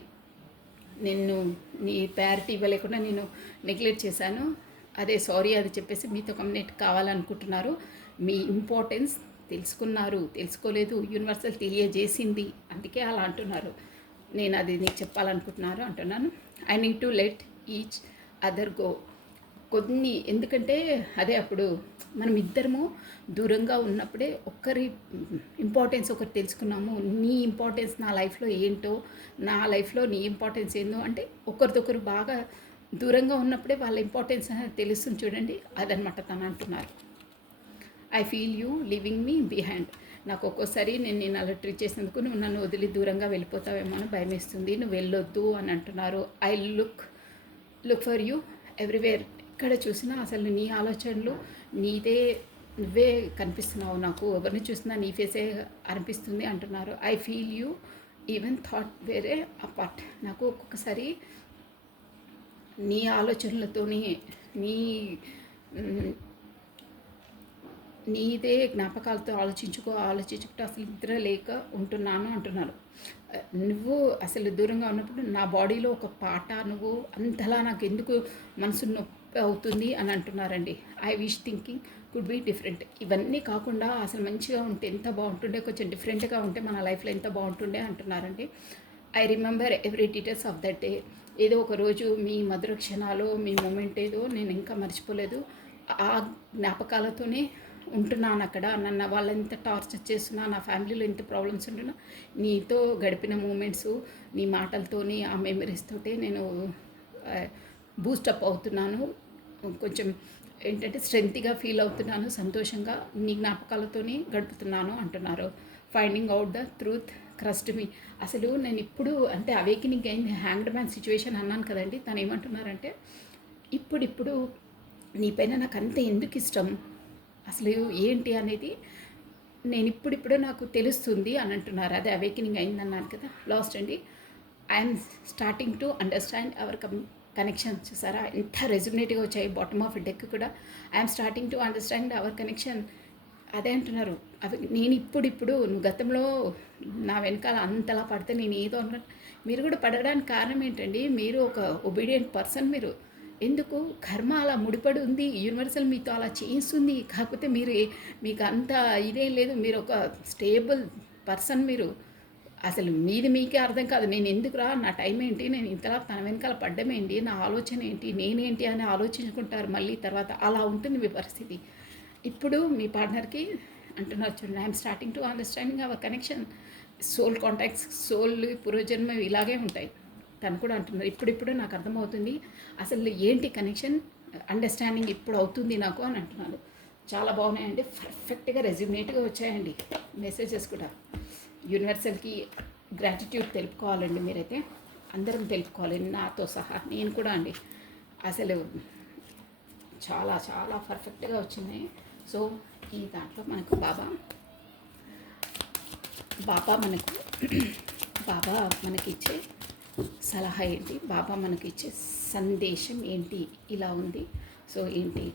నేను నీ ప్రయారిటీ ఇవ్వలేకుండా నేను నెగ్లెక్ట్ చేశాను. అదే సారీ అది చెప్పేసి మీతో కమ్యూనికేట్ కావాలనుకుంటున్నారు. మీ ఇంపార్టెన్స్ తెలుసుకున్నారు, తెలుసుకోలేదు, యూనివర్సల్ తెలియజేసింది, అందుకే అలా అంటున్నారు. నేను అది నీకు చెప్పాలనుకుంటున్నారు అంటున్నాను. I need to let each other go. కొన్ని ఎందుకంటే అదే అప్పుడు మనం ఇద్దరము దూరంగా ఉన్నప్పుడే ఒక్కరి ఇంపార్టెన్స్ ఒకటి తెలుసుకున్నాము. నీ ఇంపార్టెన్స్ నా లైఫ్లో ఏంటో, నా లైఫ్లో నీ ఇంపార్టెన్స్ ఏందో అంటే ఒకరిదొకరు బాగా దూరంగా ఉన్నప్పుడే వాళ్ళ ఇంపార్టెన్స్ అనేది తెలుస్తుంది చూడండి, అదనమాట తను అంటున్నారు. I feel you living me behind. నాకు ఒక్కోసారి నేను అలా ట్రీట్ చేసినందుకు నువ్వు నన్ను వదిలి దూరంగా వెళ్ళిపోతావేమో అని భయం వేస్తుంది, నువ్వు వెళ్ళొద్దు అని అంటున్నారు. I look for you everywhere. ఎక్కడ చూసినా అసలు నీ ఆలోచనలు నీదే, నువ్వే కనిపిస్తున్నావు నాకు, ఎవరిని చూసినా నీ ఫేసే అనిపిస్తుంది అంటున్నారు. I feel you even thought వేరే అపార్ట్. నాకు ఒక్కొక్కసారి నీ ఆలోచనలతోని నీదే జ్ఞాపకాలతో ఆలోచించుకుంటూ అసలు నిద్ర లేక ఉంటున్నాను అంటున్నారు. నువ్వు అసలు దూరంగా ఉన్నప్పుడు నా బాడీలో ఒక పాట, నువ్వు అంతలా నాకు ఎందుకు మనసు నొప్పి అవుతుంది అని అంటున్నారండి. I wish thinking could be different. ఇవన్నీ కాకుండా అసలు మంచిగా ఉంటే ఎంత బాగుంటుండే, కొంచెం డిఫరెంట్గా ఉంటే మన లైఫ్లో ఎంత బాగుంటుండే అంటున్నారండి. I remember every details of that day. ఏదో ఒక రోజు మీ మధుర క్షణాలు, మీ మూమెంట్ ఏదో నేను ఇంకా మర్చిపోలేదు. ఆ జ్ఞాపకాలతోనే ఉంటున్నాను అక్కడ. నన్ను వాళ్ళు ఎంత టార్చర్ చేస్తున్నా, నా ఫ్యామిలీలో ఎంత ప్రాబ్లమ్స్ ఉంటున్నా, నీతో గడిపిన మూమెంట్స్, నీ మాటలతోని, ఆ మెమరీస్ తోటే నేను బూస్టప్ అవుతున్నాను. కొంచెం ఏంటంటే స్ట్రెంగ్త్గా ఫీల్ అవుతున్నాను, సంతోషంగా నీ జ్ఞాపకాలతోని గడుపుతున్నాను అంటున్నారు. Finding out the truth trust me. అసలు నేను ఇప్పుడు అంటే అవేకినింగ్ అయింది, హ్యాంగ్డ్ మ్యాన్ సిచ్యువేషన్ అన్నాను కదండి. తను ఏమంటున్నారంటే ఇప్పుడు నీ పైన నాకు అంత ఎందుకు ఇష్టం, అసలు ఏంటి అనేది నేను ఇప్పుడిప్పుడే నాకు తెలుస్తుంది అని అంటున్నారు. అదే అవేకినింగ్ అయిందన్నాను కదా లాస్ట్ అండి. I'm starting to understand our connection. చూసారా ఎంత రెజ్యునేట్గా వచ్చాయి, బాటమ్ ఆఫ్ డెక్ కూడా. I'm starting to understand our connection. అదే అంటున్నారు. అవి నేను ఇప్పుడు నువ్వు గతంలో నా వెనకాల అంతలా పడితే నేను ఏదో అన్నట్టు మీరు కూడా పడడానికి కారణం ఏంటండి, మీరు ఒక ఒబీడియంట్ పర్సన్. మీరు ఎందుకు కర్మ అలా ముడిపడి ఉంది, యూనివర్సల్ మీతో అలా చేయిస్తుంది. కాకపోతే మీకు అంత ఇదేం లేదు, మీరు ఒక స్టేబుల్ పర్సన్. మీరు అసలు మీకే అర్థం కాదు. నేను ఎందుకురా, నా టైం ఏంటి, నేను ఇంతలా తన వెనకాల పడ్డమేంటి, నా ఆలోచన ఏంటి, నేనేంటి అని ఆలోచించుకుంటారు మళ్ళీ తర్వాత. అలా ఉంటుంది మీ పరిస్థితి. ఇప్పుడు మీ పార్ట్నర్కి అంటున్నారు చూడండి, I'm starting to understanding our connection. Soul contacts, soul పూర్వజన్మ ఇలాగే ఉంటాయి. తను కూడా అంటున్నారు ఇప్పుడు నాకు అర్థమవుతుంది అసలు ఏంటి కనెక్షన్, అండర్స్టాండింగ్ ఇప్పుడు అవుతుంది నాకు అని అంటున్నారు. చాలా బాగున్నాయండి, పర్ఫెక్ట్గా రెజ్యూమేట్గా వచ్చాయండి మెసేజెస్ కూడా. యూనివర్సల్కి గ్రాటిట్యూడ్ తెలుపుకోవాలండి మీరైతే, అందరం తెలుపుకోవాలి, నాతో సహా నేను కూడా అండి. అసలు చాలా చాలా పర్ఫెక్ట్గా వచ్చినాయి. సో ఈ దాంట్లో మనకు బాబా మనకిచ్చే సలహా ఏంటి, బాబా మనకిచ్చే సందేశం ఏంటి, ఇలా ఉంది. సో ఏంటి,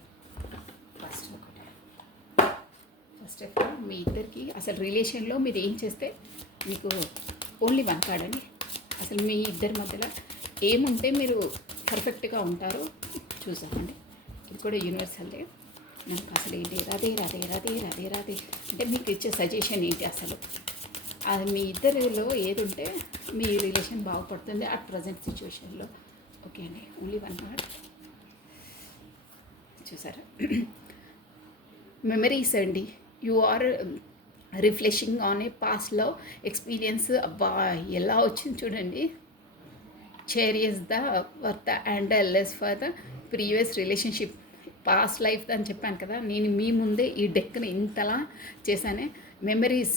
ఫస్ట్ ఆఫ్ ఆల్ మీ ఇద్దరికి అసలు రిలేషన్లో మీరు ఏం చేస్తే మీకు ఓన్లీ వన్ కార్డ్ అండి. అసలు మీ ఇద్దరి మధ్యలో ఏముంటే మీరు పర్ఫెక్ట్గా ఉంటారో చూసామండి. ఇది కూడా యూనివర్సల్దే. మనకు అసలు ఏంటి రాధే రాధే రాధే రాధే రాధే అంటే మీకు ఇచ్చే సజెషన్ ఏంటి అసలు అది మీ ఇద్దరిలో ఏది ఉంటే మీ రిలేషన్ బాగుపడుతుంది అట్ ప్రజెంట్ సిచ్యువేషన్లో. ఓకే అండి, ఓన్లీ 1 మినిట్. చూసారా, మెమరీస్ అండి. You are reflecting on a past love experience. అబ్బా ఎలా వచ్చింది చూడండి. Cherish the worth and less for the previous relationship. Past life అని చెప్పాను కదా, నేను మీ ముందే ఈ డెక్ని ఇంతలా చేశానే. మెమరీస్,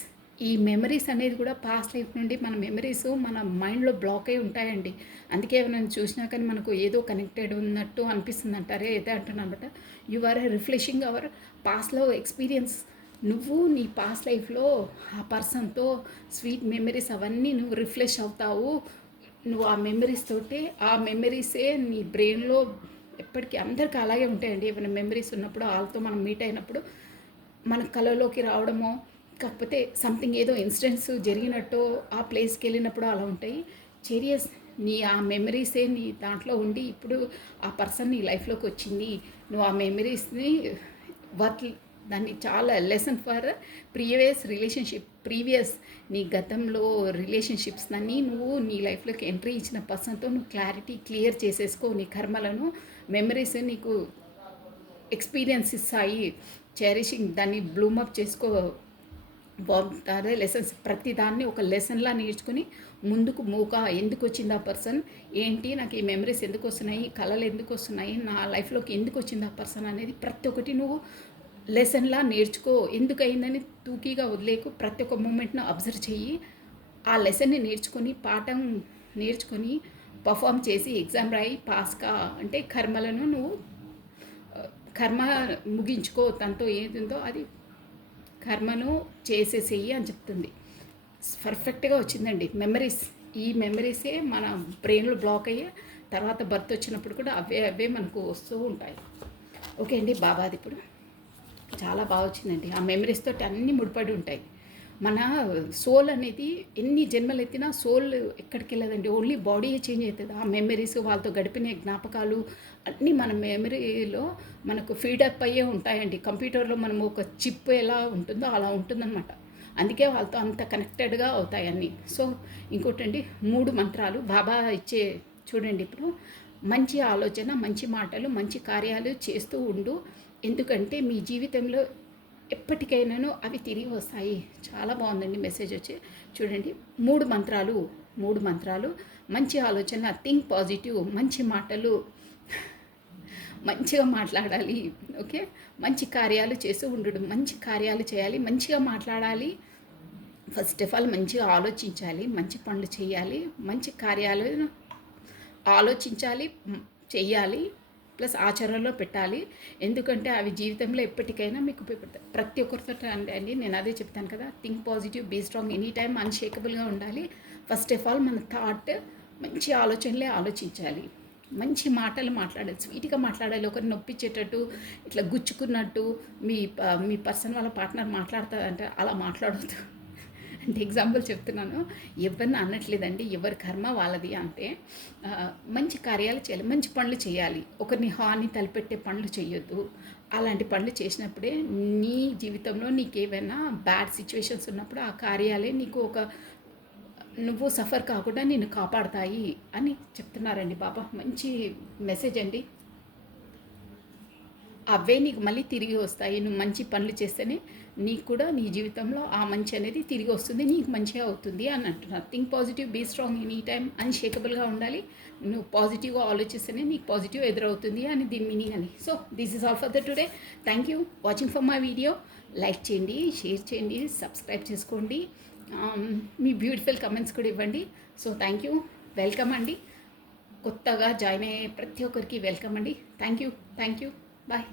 ఈ మెమరీస్ అనేది కూడా పాస్ట్ లైఫ్ నుండి మన మెమరీస్ మన మైండ్లో బ్లాక్ అయి ఉంటాయండి. అందుకే నేను చూసినా కానీ మనకు ఏదో కనెక్టెడ్ ఉన్నట్టు అనిపిస్తుంది అంటారే, ఏదో అంటున్నాను అనమాట. యు ఆర్ రిఫ్లెషింగ్ అవర్ పాస్ట్లో ఎక్స్పీరియన్స్. నువ్వు నీ పాస్ట్ లైఫ్లో ఆ పర్సన్తో స్వీట్ మెమరీస్ అవన్నీ నువ్వు రిఫ్రెష్ అవుతావు. నువ్వు ఆ మెమరీస్ తోటి, ఆ మెమరీసే నీ బ్రెయిన్లో ఎప్పటికీ అందరికీ అలాగే ఉంటాయండి. ఏమైనా మెమరీస్ ఉన్నప్పుడు వాళ్ళతో మనం మీట్ అయినప్పుడు మన కళలోకి రావడమో, కాకపోతే సంథింగ్ ఏదో ఇన్సిడెంట్స్ జరిగినట్టు ఆ ప్లేస్కి వెళ్ళినప్పుడు అలా ఉంటాయి. సీరియస్, నీ ఆ మెమరీసే నీ దాంట్లో ఉండి ఇప్పుడు ఆ పర్సన్ నీ లైఫ్లోకి వచ్చింది. నువ్వు ఆ మెమరీస్ని వర్త్, దాన్ని చాలా lesson for previous relationship. Previous నీ గతంలో రిలేషన్షిప్స్ అన్నీ నువ్వు నీ లైఫ్లోకి ఎంట్రీ ఇచ్చిన పర్సన్తో నువ్వు క్లియర్ చేసేసుకో. నీ కర్మలను, మెమరీస్ నీకు ఎక్స్పీరియన్స్ ఇస్తాయి. చెరిషింగ్ దాన్ని బ్లూమప్ చేసుకో. అదే లెసన్స్, ప్రతి దాన్ని ఒక లెసన్లా నేర్చుకుని ముందుకు ఎందుకు వచ్చింది ఆ పర్సన్, ఏంటి నాకు ఈ మెమరీస్ ఎందుకు వస్తున్నాయి, కళలు ఎందుకు వస్తున్నాయి, నా లైఫ్లోకి ఎందుకు వచ్చింది ఆ పర్సన్ అనేది ప్రతి ఒక్కటి నువ్వు లెసన్లా నేర్చుకో. ఎందుకు అయిందని తూకీగా వదిలేకు. ప్రతి ఒక్క మూమెంట్ను అబ్జర్వ్ చెయ్యి. ఆ లెసన్ని నేర్చుకొని, పాఠం నేర్చుకొని పర్ఫామ్ చేసి ఎగ్జామ్ రాయి పాస్కా. అంటే కర్మలను నువ్వు కర్మ ముగించుకో. తనతో ఏదిందో అది కర్మను చేసేసేయి అని చెప్తుంది. పర్ఫెక్ట్గా వచ్చిందండి మెమరీస్. ఈ మెమరీసే మన బ్రెయిన్లో బ్లాక్ అయ్యే తర్వాత బర్త్ వచ్చినప్పుడు కూడా అవే మనకు వస్తూ ఉంటాయి. ఓకే అండి, బాబాది ఇప్పుడు చాలా బాగా వచ్చిందండి. ఆ మెమరీస్ తోటి అన్నీ ముడిపడి ఉంటాయి. మన సోల్ అనేది ఎన్ని జన్మలు ఎత్తినా సోల్ ఎక్కడికి వెళ్ళదండి, ఓన్లీ బాడీయే చేంజ్ అవుతుంది. ఆ మెమరీస్, వాళ్ళతో గడిపిన జ్ఞాపకాలు అన్నీ మన మెమరీలో మనకు ఫీడప్ అయ్యే ఉంటాయండి. కంప్యూటర్లో మనం ఒక చిప్ ఎలా ఉంటుందో అలా ఉంటుందన్నమాట. అందుకే వాళ్ళతో అంత కనెక్టెడ్గా అవుతాయి అన్నీ. సో ఇంకోటండి, 3 మంత్రాలు బాబా ఇచ్చే చూడండి. ఇప్పుడు మంచి ఆలోచన, మంచి మాటలు, మంచి కార్యాలు చేస్తూ ఉండు. ఎందుకంటే మీ జీవితంలో ఎప్పటికైనాను అవి తిరిగి వస్తాయి. చాలా బాగుందండి మెసేజ్ వచ్చి చూడండి. 3 మంత్రాలు. మంచి ఆలోచన, థింక్ పాజిటివ్, మంచి మాటలు, మంచిగా మాట్లాడాలి. ఓకే, మంచి కార్యాలు చేస్తూ ఉండడం, మంచి కార్యాలు చేయాలి, మంచిగా మాట్లాడాలి. ఫస్ట్ ఆఫ్ ఆల్ మంచిగా ఆలోచించాలి, మంచి పనులు చేయాలి, మంచి కార్యాలు ఆలోచించాలి, చెయ్యాలి, ప్లస్ ఆచరణలో పెట్టాలి. ఎందుకంటే అవి జీవితంలో ఎప్పటికైనా మీకు ఉపయోగపడతాయి. ప్రతి ఒక్కరితో అండి నేను అదే చెప్తాను కదా, think positive, be strong, any time అన్షేకబుల్గా ఉండాలి. ఫస్ట్ ఆఫ్ ఆల్ మన థాట్ మంచి ఆలోచనలే ఆలోచించాలి, మంచి మాటలు మాట్లాడాలి, స్వీట్గా మాట్లాడాలి. ఒకరిని నొప్పించేటట్టు, ఇట్లా గుచ్చుకున్నట్టు మీ పర్సన్ వాళ్ళ పార్ట్నర్ మాట్లాడతారంటే అలా మాట్లాడవద్దు. అంటే ఎగ్జాంపుల్ చెప్తున్నాను, ఎవరిని అనట్లేదండి, ఎవరి కర్మ వాళ్ళది. అంటే మంచి కార్యాలు చేయాలి, మంచి పనులు చేయాలి, ఒకరిని హాని తలపెట్టే పనులు చేయొద్దు. అలాంటి పనులు చేసినప్పుడే నీ జీవితంలో నీకేమైనా బ్యాడ్ సిచ్యువేషన్స్ ఉన్నప్పుడు ఆ కార్యాలే నీకు నువ్వు సఫర్ కాకుండా నిన్ను కాపాడతాయి అని చెప్తున్నారండి బాబా. మంచి మెసేజ్ అండి. అవే నీకు మళ్ళీ తిరిగి వస్తాయి. నువ్వు మంచి పనులు చేస్తేనే నీకు కూడా నీ జీవితంలో ఆ మంచి అనేది తిరిగి వస్తుంది, నీకు మంచిగా అవుతుంది అని అంటున్నారు. Think positive, be strong, any time అన్షేకబుల్గా ఉండాలి. నువ్వు పాజిటివ్గా ఆలోచిస్తేనే నీకు పాజిటివ్ ఎదురవుతుంది అని దీని మీనింగ్ అని. So this is all for the today. Thank you watching for my video. Like చేయండి, షేర్ చేయండి, సబ్స్క్రైబ్ చేసుకోండి, మీ బ్యూటిఫుల్ కమెంట్స్ కూడా ఇవ్వండి. సో థ్యాంక్ యూ, వెల్కమ్ అండి. కొత్తగా జాయిన్ అయ్యే ప్రతి ఒక్కరికి వెల్కమ్ అండి. Thank you. Bye.